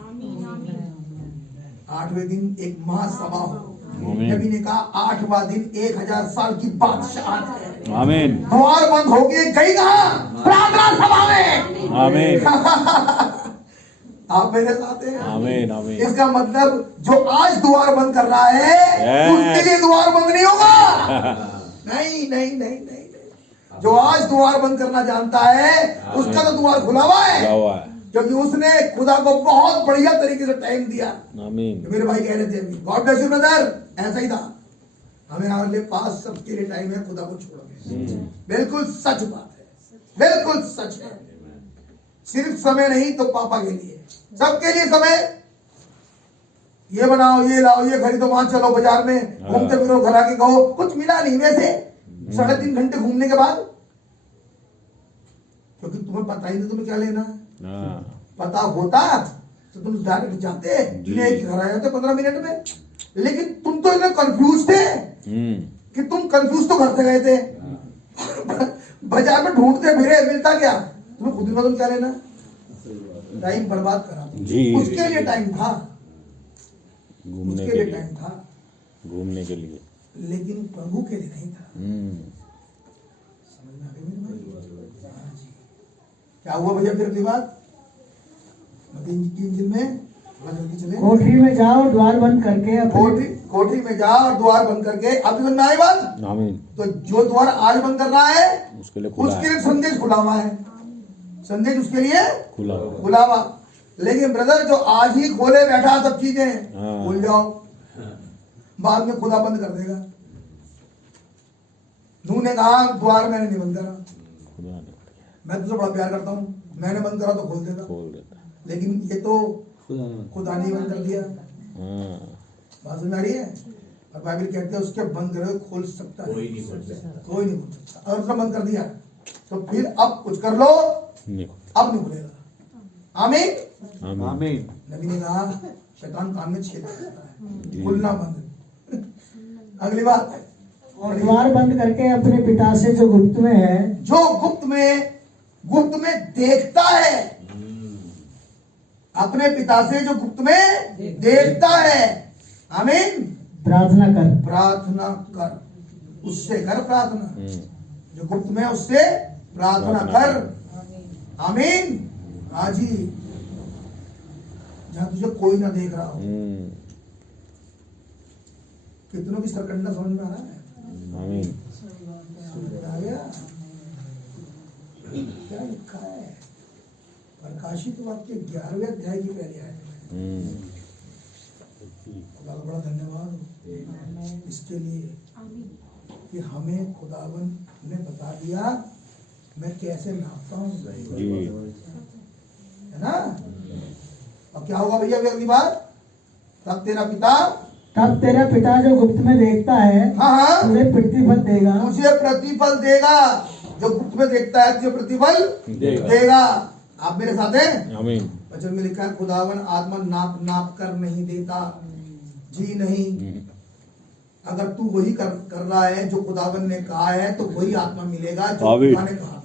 8वें दिन एक महासभा हो। नबी ने कहा 8वां दिन 1000 साल की बादशाहत है। आमीन। द्वार बंद हो गए, गई कहाँ? प्रार्थना सभा में। आमीन। आप मेरे साथ हैं? आमीन आमीन। इसका मतलब जो आज द्वार बंद कर रहा है उसके लिए द्वार बंद नहीं होगा। नहीं नहीं नहीं नहीं। जो आज द्वार बंद करना जानता है उसका तो द्वार खुला हुआ है, क्योंकि उसने खुदा को बहुत बढ़िया तरीके से टाइम दिया। आमीन। मेरे भाई कह रहे थे अभी गॉड ब्लेस यू ब्रदर, ऐसा ही था। हमें हमारे पास सबके लिए टाइम है खुदा को छोड़ने। बिल्कुल सच बात है, बिल्कुल सच है। सिर्फ समय नहीं तो पापा के लिए, सबके लिए समय। ये बनाओ, ये लाओ, ये खरीदो, वहां चलो बाजार में, घूमते फिरो, घर आके कहो कुछ मिला नहीं। वैसे 3.5 घंटे घूमने के बाद, क्योंकि तुम्हें पता ही नहीं तुम्हें क्या लेना है। पता होता तो तुम डायरेक्ट जाते, घर आ जाते 15 मिनट में। लेकिन तुम तो इतने कंफ्यूज थे कि तुम कंफ्यूज तो घर से गए थे। बाजार में ढूंढते फिरे, मिलता क्या? तुम्हें खुद ही मालूम क्या लेना। टाइम बर्बाद करा उसके लिए टाइम था, घूमने उसके के लिए लिए, टाइम था, घूमने के लिए, लेकिन प्रभु के लिए नहीं था। समझ में आ गई मेरी बात? हाँ जी। क्या हुआ भैया फिर अगली बात? इंजिल में जल्दी चले। कोठरी में जाओ द्वार बंद करके, कोठरी में जाओ और द्वार बंद करके। अब समझ में आई बात? आमीन। तो जो द्वार आज बंद कर रहा है उसके लिए खुला उसके लिए संदेश खुला हुआ है, संदेश उसके लिए खुला खुला हुआ। लेकिन ब्रदर जो आज ही खोले बैठा सब चीजें, भूल जाओ, बाद में खुदा बंद कर देगा। नूह ने कहा द्वार मैंने नहीं बंद करा, मैं तुझसे बड़ा प्यार करता हूँ, मैंने बंद करा तो खोल देता। लेकिन ये तो खुदा ने बंद कर दिया। बात समझ आ रही है? और बाइबल कहते हैं उसके बंद करे खोल सकता है कोई नहीं खोल सकता, कोई नहीं खोल सकता। अगर उसने बंद कर दिया तो फिर अब कुछ कर लो, अब नहीं खुलेगा। आमीन। आमीन। नबी ने कहा शैतान कान में छेद कर देता है, बोलना बंद। अगली बात, और द्वार बंद करके अपने पिता से जो गुप्त में है, जो गुप्त में देखता है, अपने पिता से जो गुप्त में देखता है, आमीन, प्रार्थना कर, उससे कर प्रार्थना, जो गुप्त में उससे प्रार्थना कर, आमीन। हाँ जी, जहां तुझे कोई ना देख रहा हो। कितनों की सरकंडा समझ में आ रहा है? आमीन। आ गया क्या लिखा है? प्रकाशित वाक्य 11वें अध्याय की पहली आयत में। खुदा का बड़ा धन्यवाद हो इसके लिए कि हमें खुदावन ने बता दिया मैं कैसे नापता हूँ, है ना। अब क्या होगा भैया अगली बात, तब तेरा पिता जो गुप्त में देखता है, हाँ, तुझे प्रतिफल देगा, तुझे प्रतिफल देगा। जो गुप्त में देखता है तुझे प्रतिफल देगा। आप मेरे साथ हैं? आमीन। वचन में लिखा है खुदावन आत्मा नाप कर नहीं देता, जी नहीं। अगर तू वही कर रहा है जो खुदावन ने कहा है तो वही आत्मा मिलेगा जो खुदा ने कहा,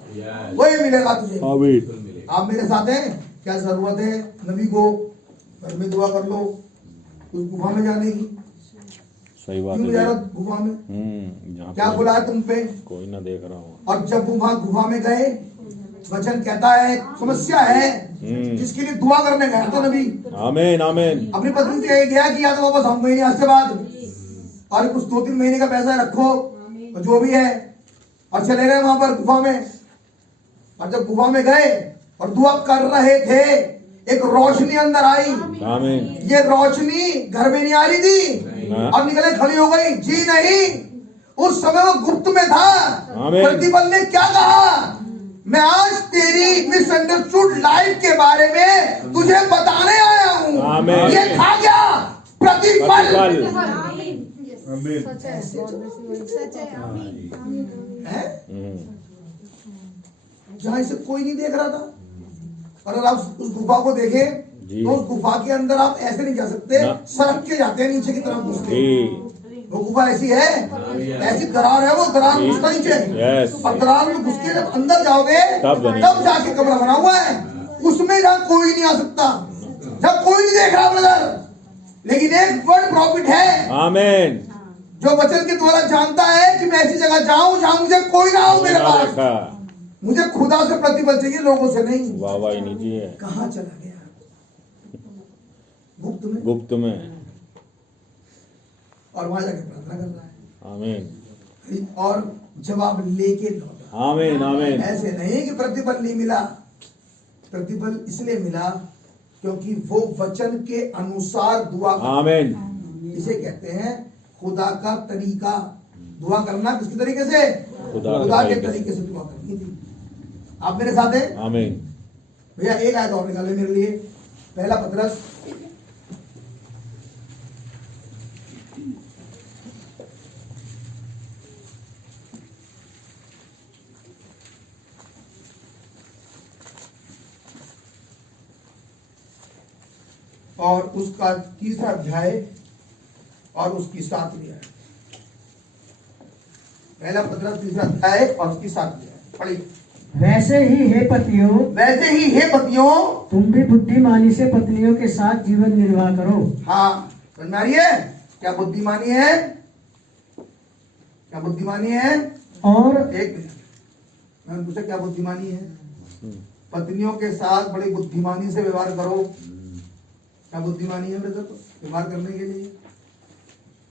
वही मिलेगा तुझे। आप मेरे साथ हैं? क्या जरूरत है नबी को घर में दुआ कर लो, उस गुफा में जाने की? सही बात क्यों जा रहा गुफा में? क्या बुला है तुम पे? कोई ना देख रहा हूँ। और जब गुफा में गए, वचन कहता है समस्या है जिसके लिए दुआ करने गया तो नबी, आमीन आमीन, अपनी पत्नी से गया कि या तो वापस हम महीने आज के बाद और कुछ 2-3 महीने का पैसा रखो और जो भी है, और चले गए वहां पर गुफा में। और जब गुफा में गए और दुआ कर रहे थे, एक रोशनी अंदर आई। आमीन। ये रोशनी घर में नहीं आ रही थी और निकले खड़ी हो गई, जी नहीं। उस समय वो गुप्त में था। प्रतिफल ने क्या कहा? मैं आज तेरी मिसअंडरस्टूड लाइफ के बारे में तुझे बताने आया हूँ। ये था क्या? प्रतिफल। जहाँ इसे कोई नहीं देख रहा था, और अगर आप उस गुफा को देखें तो उस गुफा के अंदर आप ऐसे नहीं जा सकते, सरक के जाते हैं नीचे की तरफ घुस के। वो गुफा ऐसी है, ऐसी दरार है, वो दरार घुसता नीचे, और दरार में घुस के जब अंदर जाओगे तब जाके कमरा बना हुआ है, उसमें जहाँ कोई नहीं आ सकता, जब कोई नहीं देख रहा ब्रदर। लेकिन एक वर्ड प्रॉफिट है, आमीन, जो वचन के द्वारा जानता है कि मैं ऐसी जगह जाऊं जहां मुझे कोई ना हो मेरे पास। मुझे खुदा से प्रतिफल चाहिए, लोगों से नहीं। वाह वाह नहीं है। कहाँ चला गया? गुप्त में, और वहां जाके प्रार्थना कर रहा है, आमीन, और जवाब लेके लौटा, आमीन आमीन। ऐसे नहीं कि प्रतिफल नहीं मिला, प्रतिफल इसलिए मिला क्योंकि वो वचन के अनुसार दुआ, आमीन। इसे कहते हैं खुदा का तरीका। दुआ करना किसके तरीके से? खुदा के तरीके से दुआ करनी थी। आप मेरे साथ हैं? आमीन। भैया एक आयत और निकाले मेरे लिए, पहला पतरस और उसका 3रा अध्याय और उसकी 7वीं आयत। पहला पतरस 3रा अध्याय और उसकी 7वीं आयत पढ़िए। वैसे ही हे पतियों तुम भी बुद्धिमानी से पत्नियों के साथ जीवन निर्वाह करो। हाँ, समझ में आ रही है? क्या बुद्धिमानी है? क्या बुद्धिमानी है? और एक मिनट, मैंने पूछा क्या बुद्धिमानी है? पत्नियों के साथ बड़ी बुद्धिमानी से व्यवहार करो। क्या बुद्धिमानी है ब्रदर? व्यवहार करने के लिए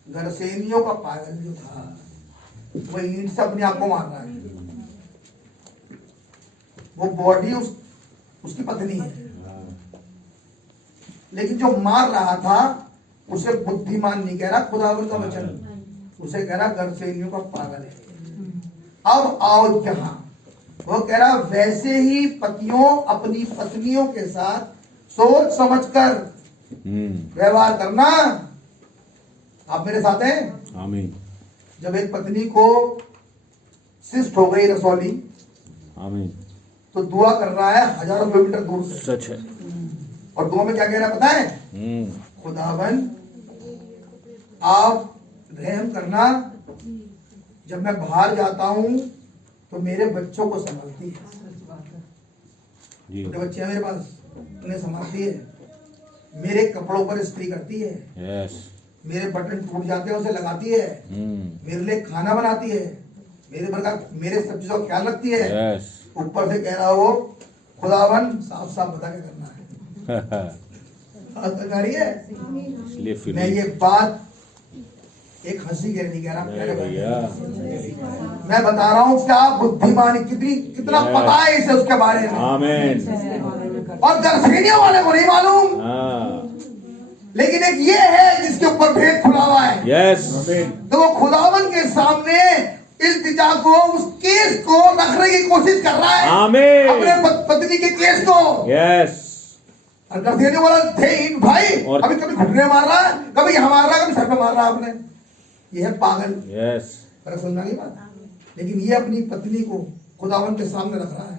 गरसेनियों का पागल जो था वो ईंट से अपने आप को मार रहा है, वो बॉडी उसकी पत्नी है, लेकिन जो मार रहा था उसे बुद्धिमान नहीं कह रहा खुदावन का वचन, उसे कह रहा गरसेनियों का पागल है। अब आओ क्या, वो कह रहा वैसे ही पतियों अपनी पत्नियों के साथ सोच समझकर व्यवहार करना। आप मेरे साथ हैं? आमीन। जब एक पत्नी को सिस्ट हो गई रसौली, आमीन, तो दुआ कर रहा है हजारों किलोमीटर दूर से, सच है। और दुआ में क्या कह रहा है पता है? खुदावन आप रहम करना, जब मैं बाहर जाता हूं तो मेरे बच्चों को संभालती है, जी छोटे बच्चे हैं मेरे पास, उन्हें संभालती है, मेरे कपड़ों पर इस्त्री करती है, यस मेरे बटन टूट जाते हैं उसे लगाती है, मेरे लिए खाना बनाती है, मेरे सब चीजों का ख्याल रखती है। यस ऊपर से कह रहा हो खुदावन साफ साफ बता के करना है। बात समझ आ रही है? इसलिए फिर मैं ये बात एक हंसी के नहीं कह रहा, नहीं भैया मैं बता रहा हूँ क्या बुद्धिमानी कितना Yes. पता है इसे उसके बारे में, आमीन और दर्शनियों वाले को नहीं मालूम, हाँ लेकिन एक ये है जिसके ऊपर भेद खुला हुआ है। यस तो वो खुदावन के सामने इल्तिजा को, उस केस को रखने की कोशिश कर रहा है, आमीन अपने पत्नी के केस को। यस और दर्शनियों वाला थे इन भाई, और- अभी कभी घुटने मार रहा है, कभी यहाँ मार रहा है, कभी सर पे मार रहा है आपने, ये है पागल। यस पर समझना नहीं बात, लेकिन ये अपनी पत्नी को खुदावन के सामने रख रहा है,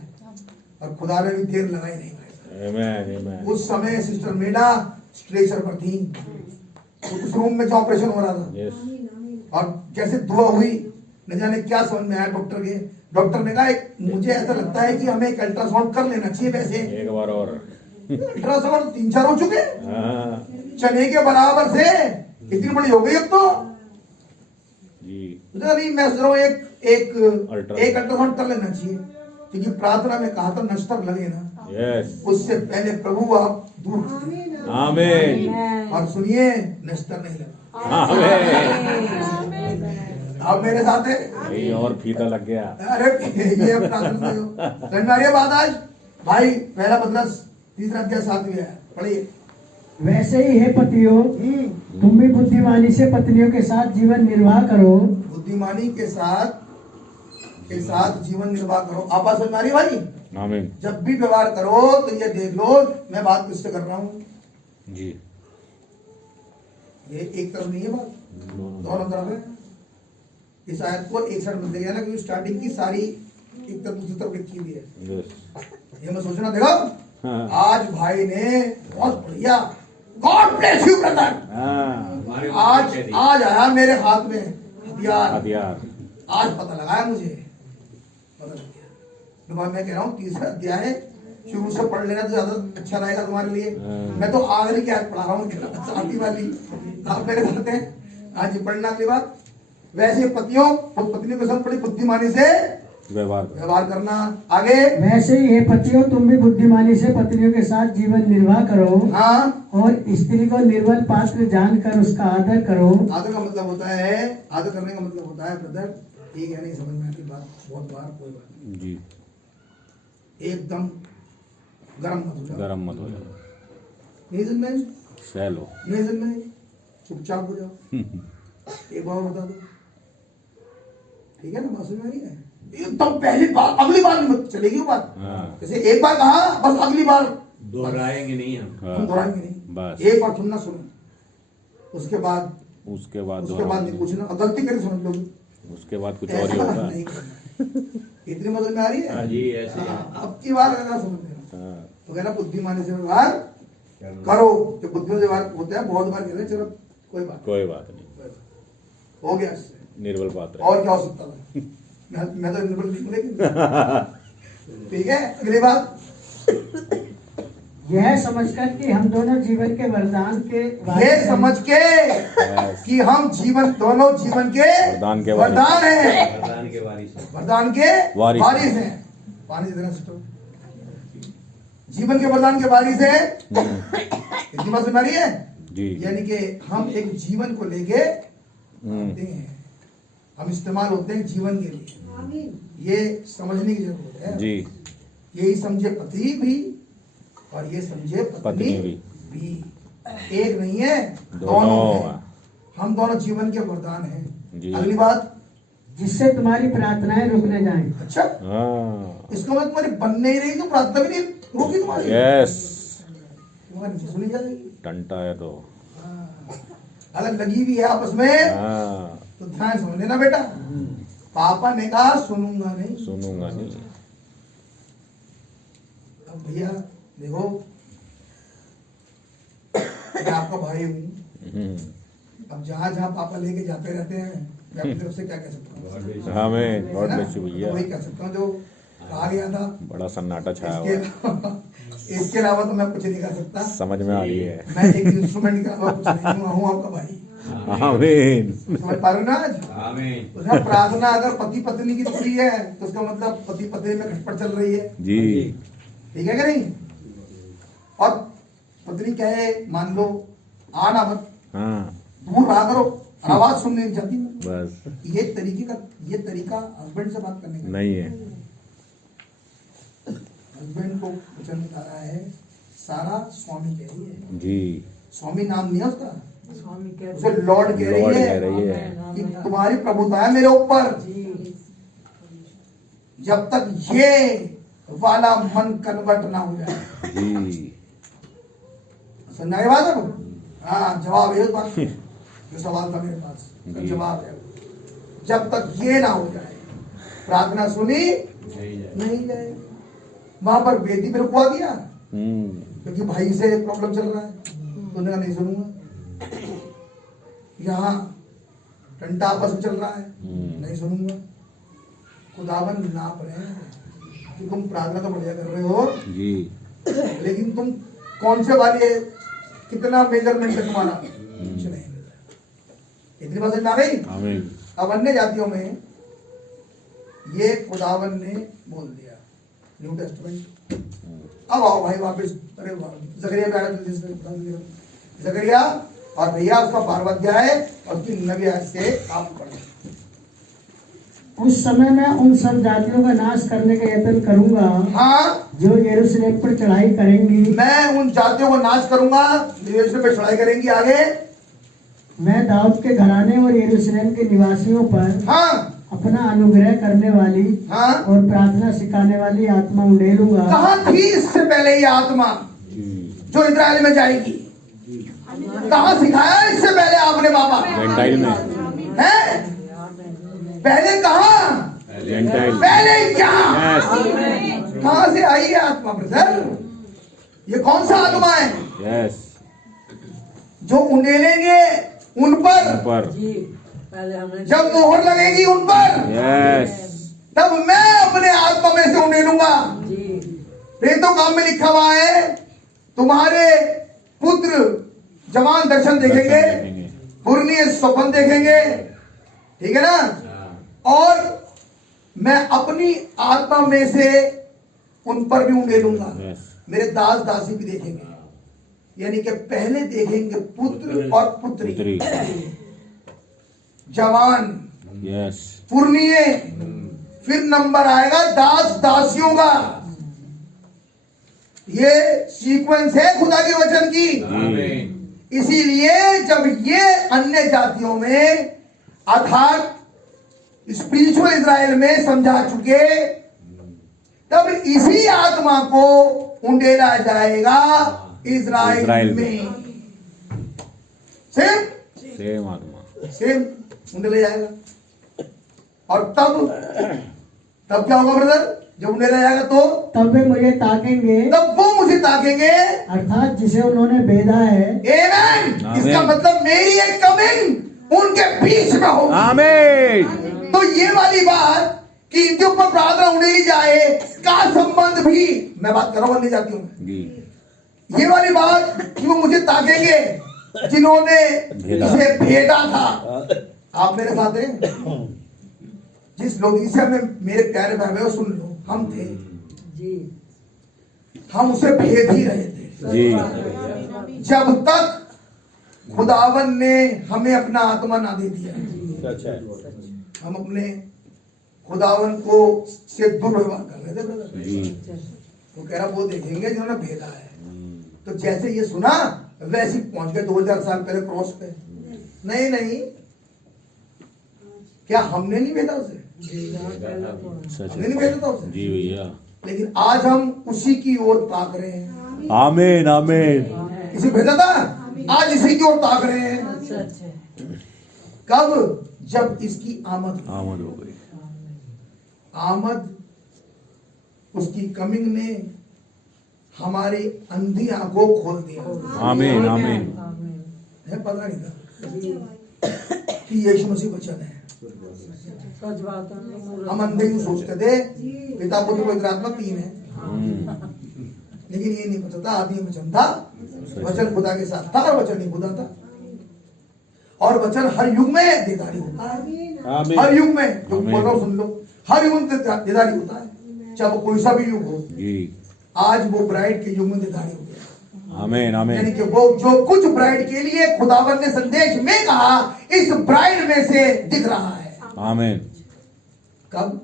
और खुदा ने भी देर लगाई नहीं भाई। आमीन आमीन उस समय सिस्टर मेडा स्ट्रेचर पर थी, उस रूम में जो ऑपरेशन हो रहा था, यस और जैसे दुआ हुई, न जाने क्या समझ में आया डॉक्टर ने कहा मुझे ऐसा लगता है कि हमें एक अल्ट्रासाउंड कर लेना चाहिए। वैसे एक बार और अल्ट्रासाउंड 3-4 हो चुके, हाँ चने के बराबर से, इतनी बड़ी हो गई अब तो। जी नहीं, मैं सोच रहा हूँ एक अल्ट्रासाउंड अल्ट्रासाउंड कर लेना चाहिए, क्योंकि प्रार्थना में कहा था नश्तर लगे ना, यस उससे पहले प्रभु आप दूर कीजिए। आमीन और सुनिए, नश्तर नहीं लगा। आमीन आप मेरे साथ है? ये और फीता लग गया अरे ये प्रार्थना में समझ में आ रही है बात आज भाई? पहला पतरस 3 अध्याय 7 है, पढ़िए। वैसे ही है पतियों, तुम भी बुद्धिमानी से पत्नियों के साथ जीवन निर्वाह करो। बुद्धिमानी के साथ जीवन निर्वाह करो। आप बात समझ में आ रही है भाई? आमीन जब भी व्यवहार करो तो ये देख लो मैं बात किससे कर रहा हूँ। जी ये एक तरफ नहीं है बात, दोनों तरफ है। इस आयत को एक साइड मिलते गया ना, क्योंकि स्टार्टिंग की सारी एक तरफ दूसरी तरफ लिखी हुई है। यस ये मैं सोचना, देखो हाँ आज भाई ने बहुत बढ़िया, गॉड ब्लेस यू ब्रदर, हाँ आज आया मेरे हाथ में हथियार, हथियार आज पता लगाया मुझे, पता लग गया। मैं कह रहा हूँ 3रा अध्याय है, शुरू से पढ़ लेना तो ज्यादा अच्छा रहेगा तुम्हारे लिए। मैं तो आखिरी की आयत पढ़ा रहा हूँ, आखिरी वाली आप मेरे साथ हैं, आज ये पढ़ना अगली बात। वैसे पतियों पत्नियों के साथ बड़ी बुद्धिमानी से व्यवहार करना। आगे, वैसे ही है पतियों, तुम भी बुद्धिमानी से पत्नियों के साथ जीवन निर्वाह करो। हाँ, और स्त्री को निर्बल पात्र जानकर उसका आदर करो। आदर का मतलब होता है, आदर करने का मतलब होता है ब्रदर, ठीक है नहीं समझ में आती बात, बहुत बार कोई बात जी एकदम गरम मत हो जाओ, गरम मत हो जाओ, नहीं समझ में, सैलो नहीं समझ में, चुपचाप हो जाओ। एक बार बता दो, ठीक है ना, बात समझ में आ रही है? एकदम पहली बार, अगली बार मत चलेगी वो बात। हाँ जैसे एक बार कहा, बस अगली बार दोहराएंगे नहीं हम। हम दोहराएंगे नहीं, बस एक बार सुनना, सुनो, उसके बाद उसके नहीं पूछना, और गलती करी समझ लोगे, उसके बाद कुछ और ही ऐसा होगा नहीं करना। इतनी मदद में आ रही है? हाँ जी ऐसे ही। अब की बार अगर समझ लेना, हाँ तो कहना बुद्धिमानी से व्यवहार करो। जो बुद्धि से व्यवहार होता है, बहुत बार कहते हैं चलो कोई बात कोई बात नहीं, हो गया इससे, निर्बल पात्र और क्या हो सकता था? मैं तो निर्बल नहीं हूं, लेकिन ठीक है। अगली बात, यह समझकर कि हम दोनों जीवन के वरदान के ये समझ के कि हम दोनों जीवन के वरदान के वरदान हैं, वरदान के वारिस हैं। वरदान के वारिस वारिस हैं। पानी से देना सिस्टम, जीवन के वरदान के वारिस है। इतनी बात सुना रही है? जी यानी कि हम एक जीवन को लेके आते हैं, हम इस्तेमाल होते हैं जीवन के लिए, ये समझने की जरूरत है जी यही समझे पति भी और ये समझे पत्नी भी, एक नहीं है, दोनों हैं। हम दोनों जीवन के वरदान हैं। जी। अगली बात, जिससे तुम्हारी प्रार्थनाएं रुकने जाएं। अच्छा, हाँ इसका मतलब तुम्हारी बनने ही रही तो प्रार्थना भी नहीं रोकी तुम्हारी, यस तुम्हारी नीचे सुनी जाएगी। टंटा है तो अलग लगी भी है आपस में, हाँ तो ध्यान समझ लेना बेटा। पापा ने कहा सुनूंगा नहीं, सुनूंगा नहीं, अब भैया देखो, मैं आपका आपका भाई हूँ। अब जहाँ जहाँ पापा लेके जाते रहते हैं, मैं अपनी तरफ से क्या कह सकता हूँ? आमीन। गॉड है ना? ब्लेस यू भैया। तो वही कह सकता हूँ जो कहा गया था। बड़ा सन्नाटा छाया हुआ है। इसके अलावा तो मैं कुछ नहीं कर सकता। समझ में आ रही है। मैं एक इंस्ट्रूमेंट के अलावा कुछ नहीं हूँ आपका भाई। आमीन। समझ पा रहे हो ना आज? आमीन। उसमें प्रार्थना अगर पति पत्नी की टुकड़ी है तो उसका मतलब पति पत्नी में खटपट चल रही है। जी। ठीक है कि नहीं? और पत्नी कहे मान लो आना मत, हाँ दूर रहा करो, आवाज सुनने नहीं चाहती। बस ये तरीका हस्बैंड से बात करने का नहीं है। हस्बैंड को वचन बता रहा है, सारा स्वामी कह रही है। जी। स्वामी नाम नहीं है उसका, स्वामी कह उसे लॉर्ड कह लॉर्ड रही कह रही है है। कि तुम्हारी प्रभुता है मेरे ऊपर। जब तक ये वाला मन कन्वर्ट ना हो जाए। जी। समझा ये बात है? हाँ, जवाब है उस बात का। जो सवाल था मेरे पास, जी। जवाब है। जब तक ये ना हो जाए, प्रार्थना सुनी नहीं जाए। वहां पर बेटी पे रुकवा दिया क्योंकि भाई से प्रॉब्लम चल रहा है, तो उन्होंने कहा नहीं सुनूंगा। यहाँ टंटा आपस में चल रहा है, नहीं सुनूंगा। खुदावन नाप रहे हैं कि तुम प्रार्थना तो बढ़िया कर रहे हो जी। लेकिन तुम कौन से वाली है, कितना मेजरमेंट है तुम्हारा, कुछ नहीं। इतनी बात समझ में आ गई? आमीन। अब अन्य जातियों में ये खुदावन ने बोल दिया न्यू टेस्टमेंट। अब आओ भाई वापस, अरे जकरिया पे आया जल्दी से, जकरिया और भैया उसका 12वां अध्याय और उसकी 9वीं आयत से आप पढ़ें। उस समय मैं उन सब जातियों का नाश करने का यत्न करूंगा हाँ, जो यरूशलेम पर चढ़ाई करेंगी। मैं उन जातियों को नाश करूंगा जो यरूशलेम पे चढ़ाई करेंगी। आगे, मैं दाऊद के घराने और यरूशलेम के निवासियों पर हाँ अपना अनुग्रह करने वाली हाँ, और प्रार्थना सिखाने वाली आत्मा उंडेलूंगा। कहाँ थी इससे पहले ये आत्मा जो इजराइल में जाएगी? कहाँ सिखाया इससे पहले आपने बाबा? जेंटाइल में। है पहले कहाँ? जेंटाइल। पहले क्या? यस कहाँ से आई है आत्मा ब्रदर? ये कौन सा आत्मा है यस। जो उंडेलेंगे उन पर? पर पहले हमने जब मोहर लगेगी उन पर, यस। तब मैं अपने आत्मा में से उंडेलूंगा। प्रेतों काम में लिखा हुआ है, तुम्हारे पुत्र जवान दर्शन देखेंगे, पुरनिये स्वप्न देखेंगे। ठीक है ना? और मैं अपनी आत्मा में से उन पर भी उंडेलूंगा। मेरे दास दासी भी देखेंगे, यानी कि पहले देखेंगे पुत्र और पुत्री, जवान, यस। पुरनिये, फिर नंबर आएगा दास दासियों का। ये सीक्वेंस है खुदा के वचन की। इसीलिए जब ये अन्य जातियों में अर्थात स्पिरिचुअल इजराइल में समझा चुके, तब इसी आत्मा को उंडेला जाएगा इजराइल में। सेम आत्मा सेम उंडेला जाएगा। और तब क्या होगा ब्रदर? जब उंडेला जाएगा तो तब वे मुझे ताकेंगे, तब वो मुझे ताकेंगे, अर्थात जिसे उन्होंने भेदा है। आमीन। इसका मतलब मेरी एक कमिंग उनके बीच में होगी। आमीन। तो ये वाली बात कि इनके ऊपर प्रार्थना उंडेली जाए का संबंध भी मैं बात कर रहा हूं अन्य जातियों में। जी। ये वाली बात कि वो मुझे ताकेंगे जिन्होंने इसे भेदा था। आप मेरे साथ हैं? जिस लोदीसिया में मेरे प्यारे भाई बहनों सुन लो, हम थे, हम उसे भेद ही रहे थे जी। जब तक खुदावन ने हमें अपना आत्मा ना दे दिया। हम अपने खुदावन को से दुर्व्यवहार कर रहे थे ब्रदर। जी। वो कह रहा वो देखेंगे जिन्होंने भेदा है। तो जैसे ये सुना वैसे पहुंच गए 2000 साल पहले क्रॉस पे। नहीं, क्या हमने नहीं भेदा उसे? हमने नहीं भेजा था उसे। जी भैया। लेकिन आज हम उसी की ओर ताक रहे हैं। आमीन आमीन। इसे भेजा था, आज इसी की ओर ताक रहे हैं। कब? जब इसकी आमद हो गई। आमद उसकी कमिंग ने हमारी अंधी आंखों खोल दिया। आमीन आमीन। है, पता नहीं था कि यीशु मसीह वचन है। सच बात है। हम अंधे यूं सोचते थे पिता पुत्र पवित्र आत्मा तीन है, लेकिन ये नहीं पता था आदि में वचन था, वचन खुदा के साथ था और वचन नहीं खुदा था। और वचन हर युग में देदारी होता है, आमीन। हर युग में, जो आमीन। बोल रहा हूं सुन लो, हर युग में देदारी होता है, चाहे वो कोई सा भी युग हो। जी आज वो ब्राइड के युग में देदारी हो गया, आमीन यानी आमीन कि वो जो कुछ ब्राइड के लिए खुदावन ने संदेश में कहा इस ब्राइड में से दिख रहा है। आमीन कब?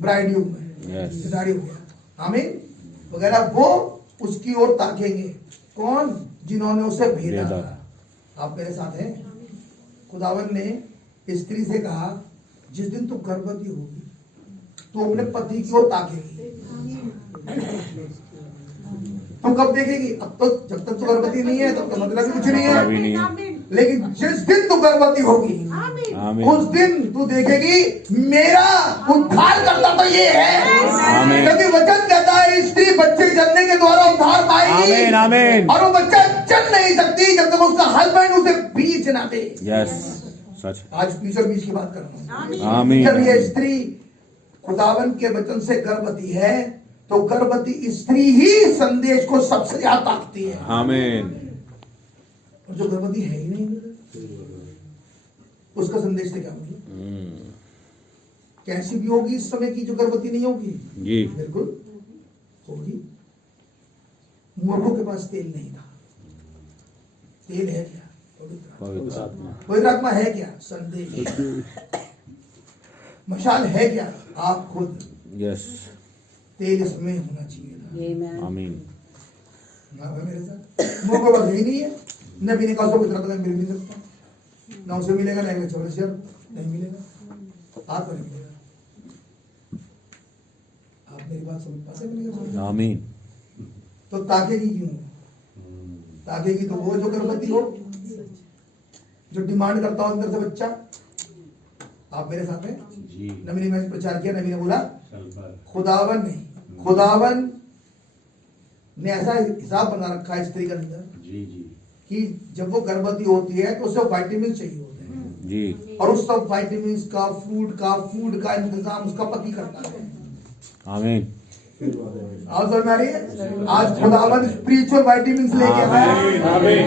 ब्राइड युग में यस देदारी हो गया। आमीन वगैरह वो उसकी ओर ताकेंगे। कौन? जिन्होंने उसे भेजा भेजा। था। आप मेरे साथ हैं? खुदावन ने स्त्री से कहा जिस दिन तू गर्भवती होगी तो अपने पति की ओर ताकेगी। तुम कब देखेगी? अब तो जब तक तू गर्भवती नहीं है तब तो मतलब ही कुछ नहीं अभी है, नहीं है। लेकिन जिस दिन तू गर्भवती होगी आमीन उस दिन तू देखेगी मेरा उद्धार करता तो ये है। आमीन। क्योंकि वचन कहता है स्त्री बच्चे जन्मने के द्वारा उद्धार पाएगी। आमीन आमीन और वो बच्चा जन्म नहीं सकती जब तक उसका हस्बैंड उसे बीच ना दे। यस सच आज बीच और बीच की बात कर रहा हूँ। आमीन जब ये स्त्री खुदावन के वचन से गर्भवती है तो गर्भवती स्त्री ही संदेश को सबसे ज्यादा ताकती है। आमीन और जो गर्भवती है ही नहीं उसका संदेश से क्या मतलब? कैसी भी होगी इस समय की जो गर्भवती नहीं होगी? जी बिल्कुल होगी। मूर्खों के पास तेल नहीं था। तेल है क्या? पवित्र आत्मा पवित्र आत्मा है क्या? संदेश। मशाल है क्या? आप खुद। यस तेल इसमें होना चाहिए था। ये मैं आमीन ना भाई मेरे साथ मूर्खों के पास ही नहीं है। नबी ने कहा उसको पवित्र आत्मा मिल नहीं सकता, ना उसे मिलेगा ना नहीं मिलेगा, आपको नहीं मिलेगा। आप मेरी बात समझ पाते मिलेगा? आमीन तो ताकेगी क्यों? ताकेगी तो वो जो गर्भवती हो, जो डिमांड करता हो अंदर से बच्चा। आप मेरे साथ हैं? जी नबी ने मैंने प्रचार किया, नबी ने बोला सल्फर खुदावन नहीं, खुदावन ने ऐसा हिसाब बना रखा है स्त्री के अंदर जी जी कि जब वो गर्भवती होती है तो उसे विटामिन चाहिए होते हैं, जी और उस सब विटामिन का फूड का इंतजाम उसका पति करता है। आमीन आज समझ में आ रही है? आज खुदावन स्पिरिचुअल विटामिन लेके आया है। आमीन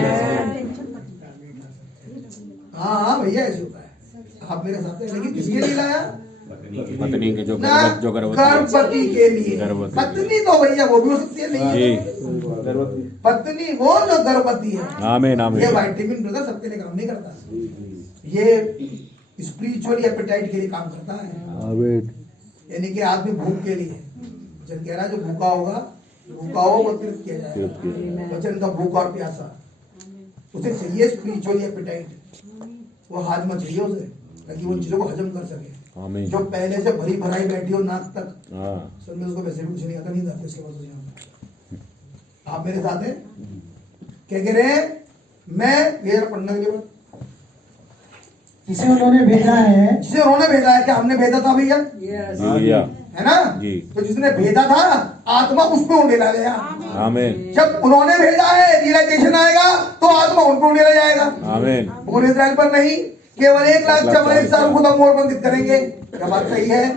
हाँ भैया ऐसे होता है। आप मेरे साथ हैं, लेकिन किसके लिए लाया? पत्नी के जो ना गर्भवती के लिए। गर्भवती। पत्नी तो भैया वो भी हो सकती है, नहीं जी पत्नी वो जो गर्भवती है। आमीन ये आमीन विटामिन ब्रदर सबके लिए काम नहीं करता, ये स्पिरिचुअल एपेटाइट के लिए काम करता है। आमीन यानी कि आदमी भूख के लिए, वचन कह रहा है जो भूखा होगा, भूखा हो वो तृप्त किया जाएगा। वचन का भूख और प्यासा उसे चाहिए स्पिरिचुअल एपेटाइट, वो हाजमा चाहिए उसे, ताकि वो चीजों को हजम कर सके। आमीन जो पहले से भरी भराई बैठी हो नाक तक, हाँ सब में उसको वैसे भी कुछ नहीं आता, नहीं आता इसके बाद तो यहाँ। आप मेरे साथ हैं? क्या कह रहे हैं? मैं ये पढ़ने के लिए जिसे उन्होंने भेजा है, जिसे उन्होंने भेजा है, क्या हमने भेजा था भैया? यस जी भैया है ना? जी तो जिसने भेजा था आत्मा उसमें उड़ेला गया। आमीन जब उन्होंने भेजा है रियलाइजेशन आएगा तो आत्मा उनको उड़ेला जाएगा। आमीन पूरे इस्राएल पर नहीं, केवल 1,44,000 को तो मोर बंदित करेंगे। क्या बात सही है?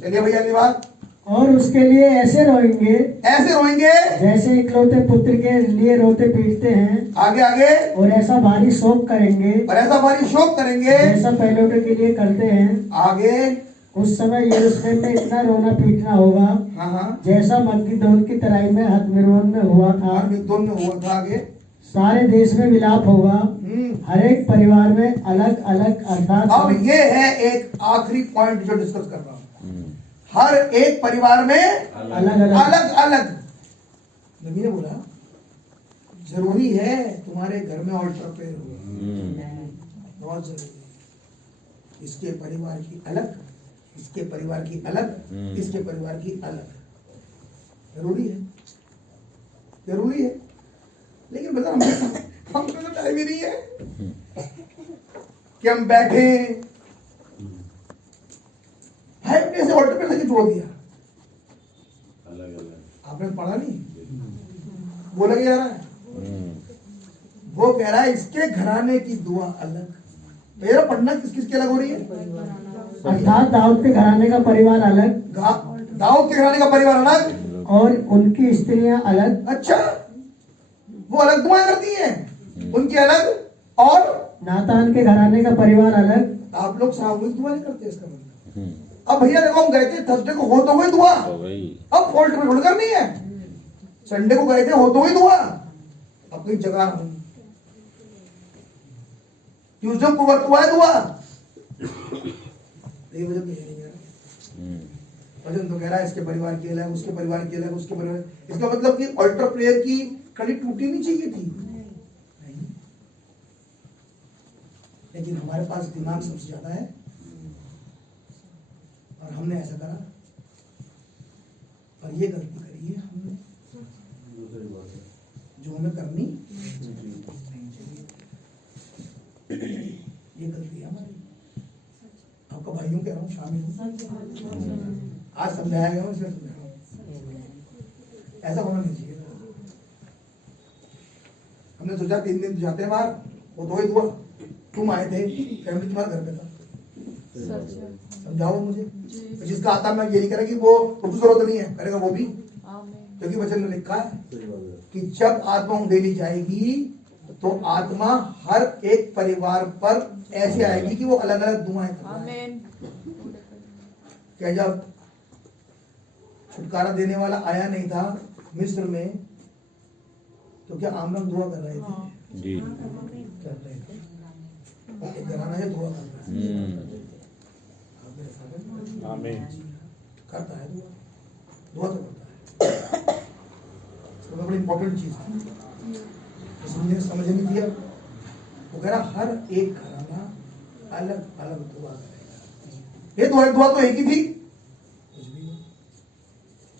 चलिए भैया अगली बात। और उसके लिए ऐसे रोएंगे ऐसे रोएंगे जैसे इकलौते पुत्र के लिए रोते पीटते हैं, आगे आगे, और ऐसा भारी शोक करेंगे और ऐसा भारी शोक करेंगे जैसा पहलों के लिए करते हैं। आगे। उस समय यरूशलेम में इतना रोना पीटना होगा हाँ हाँ, जैसा मग्दोन की तराई में हतमिरोन में हुआ था। और मिद्दोन में हुआ था। आगे। सारे देश में विलाप होगा, हर एक परिवार में अलग अलग, अर्थात अब ये है एक आखिरी पॉइंट जो डिस्कस कर रहा हूं। हर एक परिवार में अलग अलग अलग अलग। नबी ने बोला जरूरी है तुम्हारे घर में ऑल्टर पे बहुत जरूरी है। इसके परिवार की अलग, इसके परिवार की अलग, इसके परिवार की अलग, जरूरी है, जरूरी है। लेकिन बता हम तो टाइम ही नहीं है कि हम बैठे है से ऑल्टर पे लेके जोड़ दिया। अलग अलग आपने पढ़ा नहीं, बोला क्या जा रहा है? वो कह रहा है इसके घराने की दुआ अलग। मेरा पढ़ना किस किस की अलग हो रही है? अर्थात दाऊद के घराने का परिवार अलग, दाऊद के घराने का परिवार अलग और उनकी स्त्रियां अलग। अच्छा, वो अलग दुआएं करती हैं, उनकी अलग, और नातान के घराने का परिवार अलग। आप लोग सामूहिक दुआ नहीं करते इसका मतलब। अब भैया देखो, हम गए थे थर्सडे को, हो तो गई दुआ, अब फॉल्ट में ढूंढ करनी है। संडे को गए थे, हो तो गई दुआ, अब कहीं जगह नहीं। ट्यूसडे को वर्क हुआ है दुआ, ये वजह नहीं है। वजन तो कह रहा है इसके परिवार के अलग, उसके परिवार के अलग, उसके परिवार, इसका मतलब कि अल्टर प्रेयर की कड़ी टूटी नहीं चाहिए थी। नहीं। लेकिन हमारे पास दिमाग सबसे ज्यादा है और हमने ऐसा करा, और ये गलती करी है हमने जो हमें करनी नहीं चाहिए। ये गलती है हमारी। आपका भाइयों कह रहा हूँ, शामिल हूँ, आज समझाया गया इसलिए समझा रहा हूँ। ऐसा होना नहीं चाहिए। हमने सोचा 3 दिन जाते हैं बाहर, वो तो ही हुआ, तुम आए थे, फैमिली तुम्हारे घर पे था, समझाओ मुझे। तो जिसका आता मैं ये नहीं करेगा कि वो जरूरत नहीं है, करेगा वो भी, क्योंकि वचन में लिखा है कि जब आत्मा उंडेली जाएगी तो आत्मा हर एक परिवार पर ऐसे आएगी कि वो अलग अलग दुआएं करेगा। क्या जब छुटकारा देने वाला आया नहीं था मिस्र में, तो क्या आमरम दुआ कर रहे थे? जी, कर रहे थे। एक घराना है दुआ कर रहा है, आमीन, करता है दुआ, दुआ तो करता है। तो बड़ी इंपॉर्टेंट चीज है, समझ नहीं दिया। वो कह रहा हर एक घराना अलग अलग दुआ करेगा। ये दुआ तो एक ही थी, कुछ भी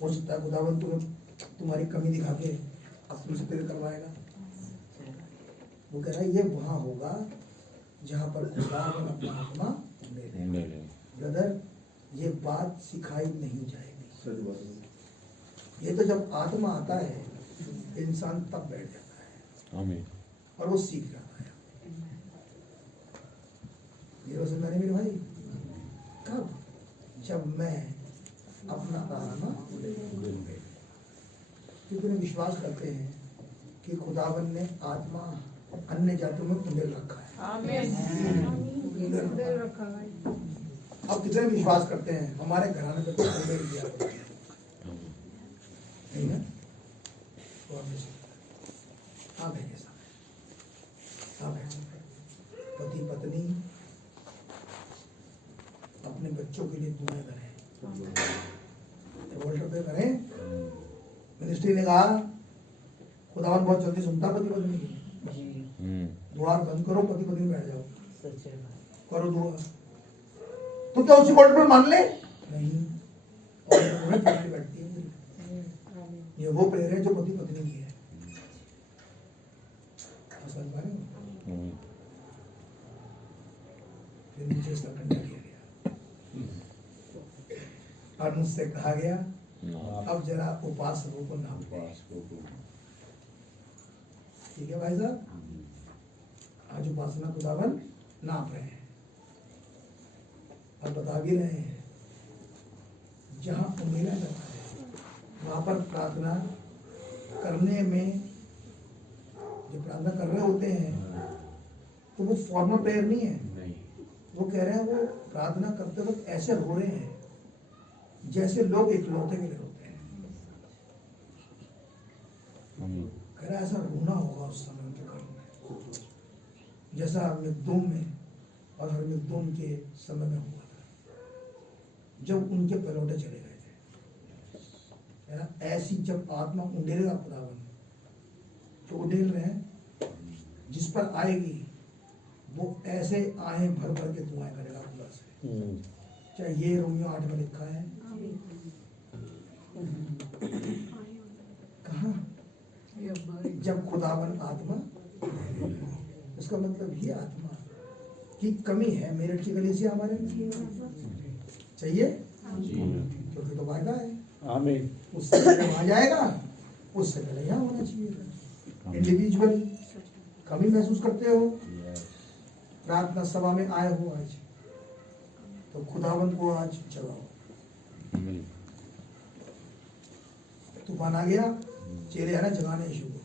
हो सकता है खुदावन तुम्हारी कमी दिखा के अब तुमसे प्रेयर करवाएगा। वो कह रहा है ये वहां होगा जहां पर खुदावन अपना आत्मा ले ले। ब्रदर, ये बात सिखाई नहीं जाएगी। ये तो जब आत्मा आता है इंसान तब बैठ जाता है, आमीन, और वो सीख जाता है। ये वजह मैंने मेरे भाई, कब? जब मैं अपना आत्मा कितने विश्वास करते हैं कि खुदावन ने आत्मा अन्य जातियों में कुंडल रखा है। अब कितने विश्वास करते हैं हमारे घराने पे कुंडल दिया नहीं है? पति पत्नी अपने बच्चों के लिए दुआएं करें, वोल्टर पे करें। मिनिस्ट्री ने कहा खुदावन बहुत जल्दी सुनता पति पत्नी की, द्वार बंद करो, पति पत्नी बैठ जाओ, करो दुआ। तो क्या उसी वोल्टर पे मान ले? नहीं, और बैठती है। ये वो प्रेयर है जो पति पत्नी की है। फिर मुझे इसका खंडन किया गया और मुझसे कहा गया अब जरा उपास को नाम दे। ठीक है भाई साहब, आज उपासना खुदावन नाप रहे हैं और बता भी रहे हैं जहां उम्मीद करता है वहां पर प्रार्थना करने में जो प्रार्थना कर रहे होते हैं तो वो फॉर्मल प्रेयर नहीं है। वो कह रहे हैं वो प्रार्थना करते वक्त ऐसे रो रहे हैं जैसे लोग इकलौते के लिए रोते हैं। कह रहा है ऐसा रोना होगा उस समय उनके घर में जैसा मिकदूम में और हरमिकदूम के समय में हुआ था जब उनके पलौटे चले गए थे। ऐसी जब आत्मा उंडेलेगा खुदावन, तो उंडेल रहे हैं जिस पर आएगी वो ऐसे आहें भर भर के दुआएं करेगा खुदा से। चाहे ये रोमियो 8 में लिखा है, कहा जब खुदावन आत्मा, इसका मतलब ये आत्मा की कमी है मेरठ की कलीसिया हमारे में चाहिए, क्योंकि तो वायदा है। आमीन, उससे पहले वहां जाएगा, उससे पहले यहाँ होना चाहिए इंडिविजुअल। कमी महसूस करते हो? प्रार्थना सभा में आए हो आज, तो खुदावंत को आज जगाओ। तूफान आ गया, चेहरे है ना जगाने यीशु को,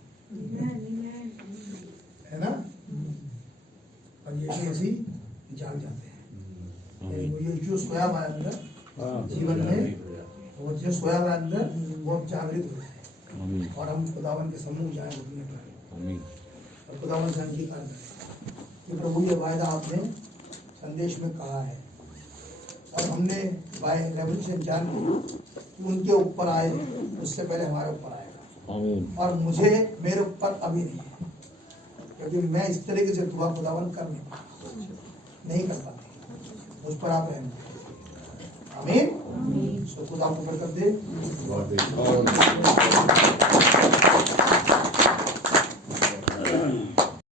है ना? और यीशु मसीह जाग जाते हैं। ये जो सोया हुआ है अंदर जीवन में, वो जो सोया हुआ है अंदर, वो जागृत हो जाए और हम खुदावन के सम्मुख जाए रुकने पर, और खुदावन से अंगीकार करें कि प्रभु ये वायदा आपने संदेश में कहा है, और हमने बाय रेवल्यूशन जान ली कि उनके ऊपर आए उससे पहले हमारे ऊपर आएगा, और मुझे मेरे ऊपर अभी नहीं है, क्योंकि मैं इस तरीके से दुआ खुदावन कर नहीं कर पाती, उस पर आप रहना। आमीन। सो खुदा आपको बरकत दे।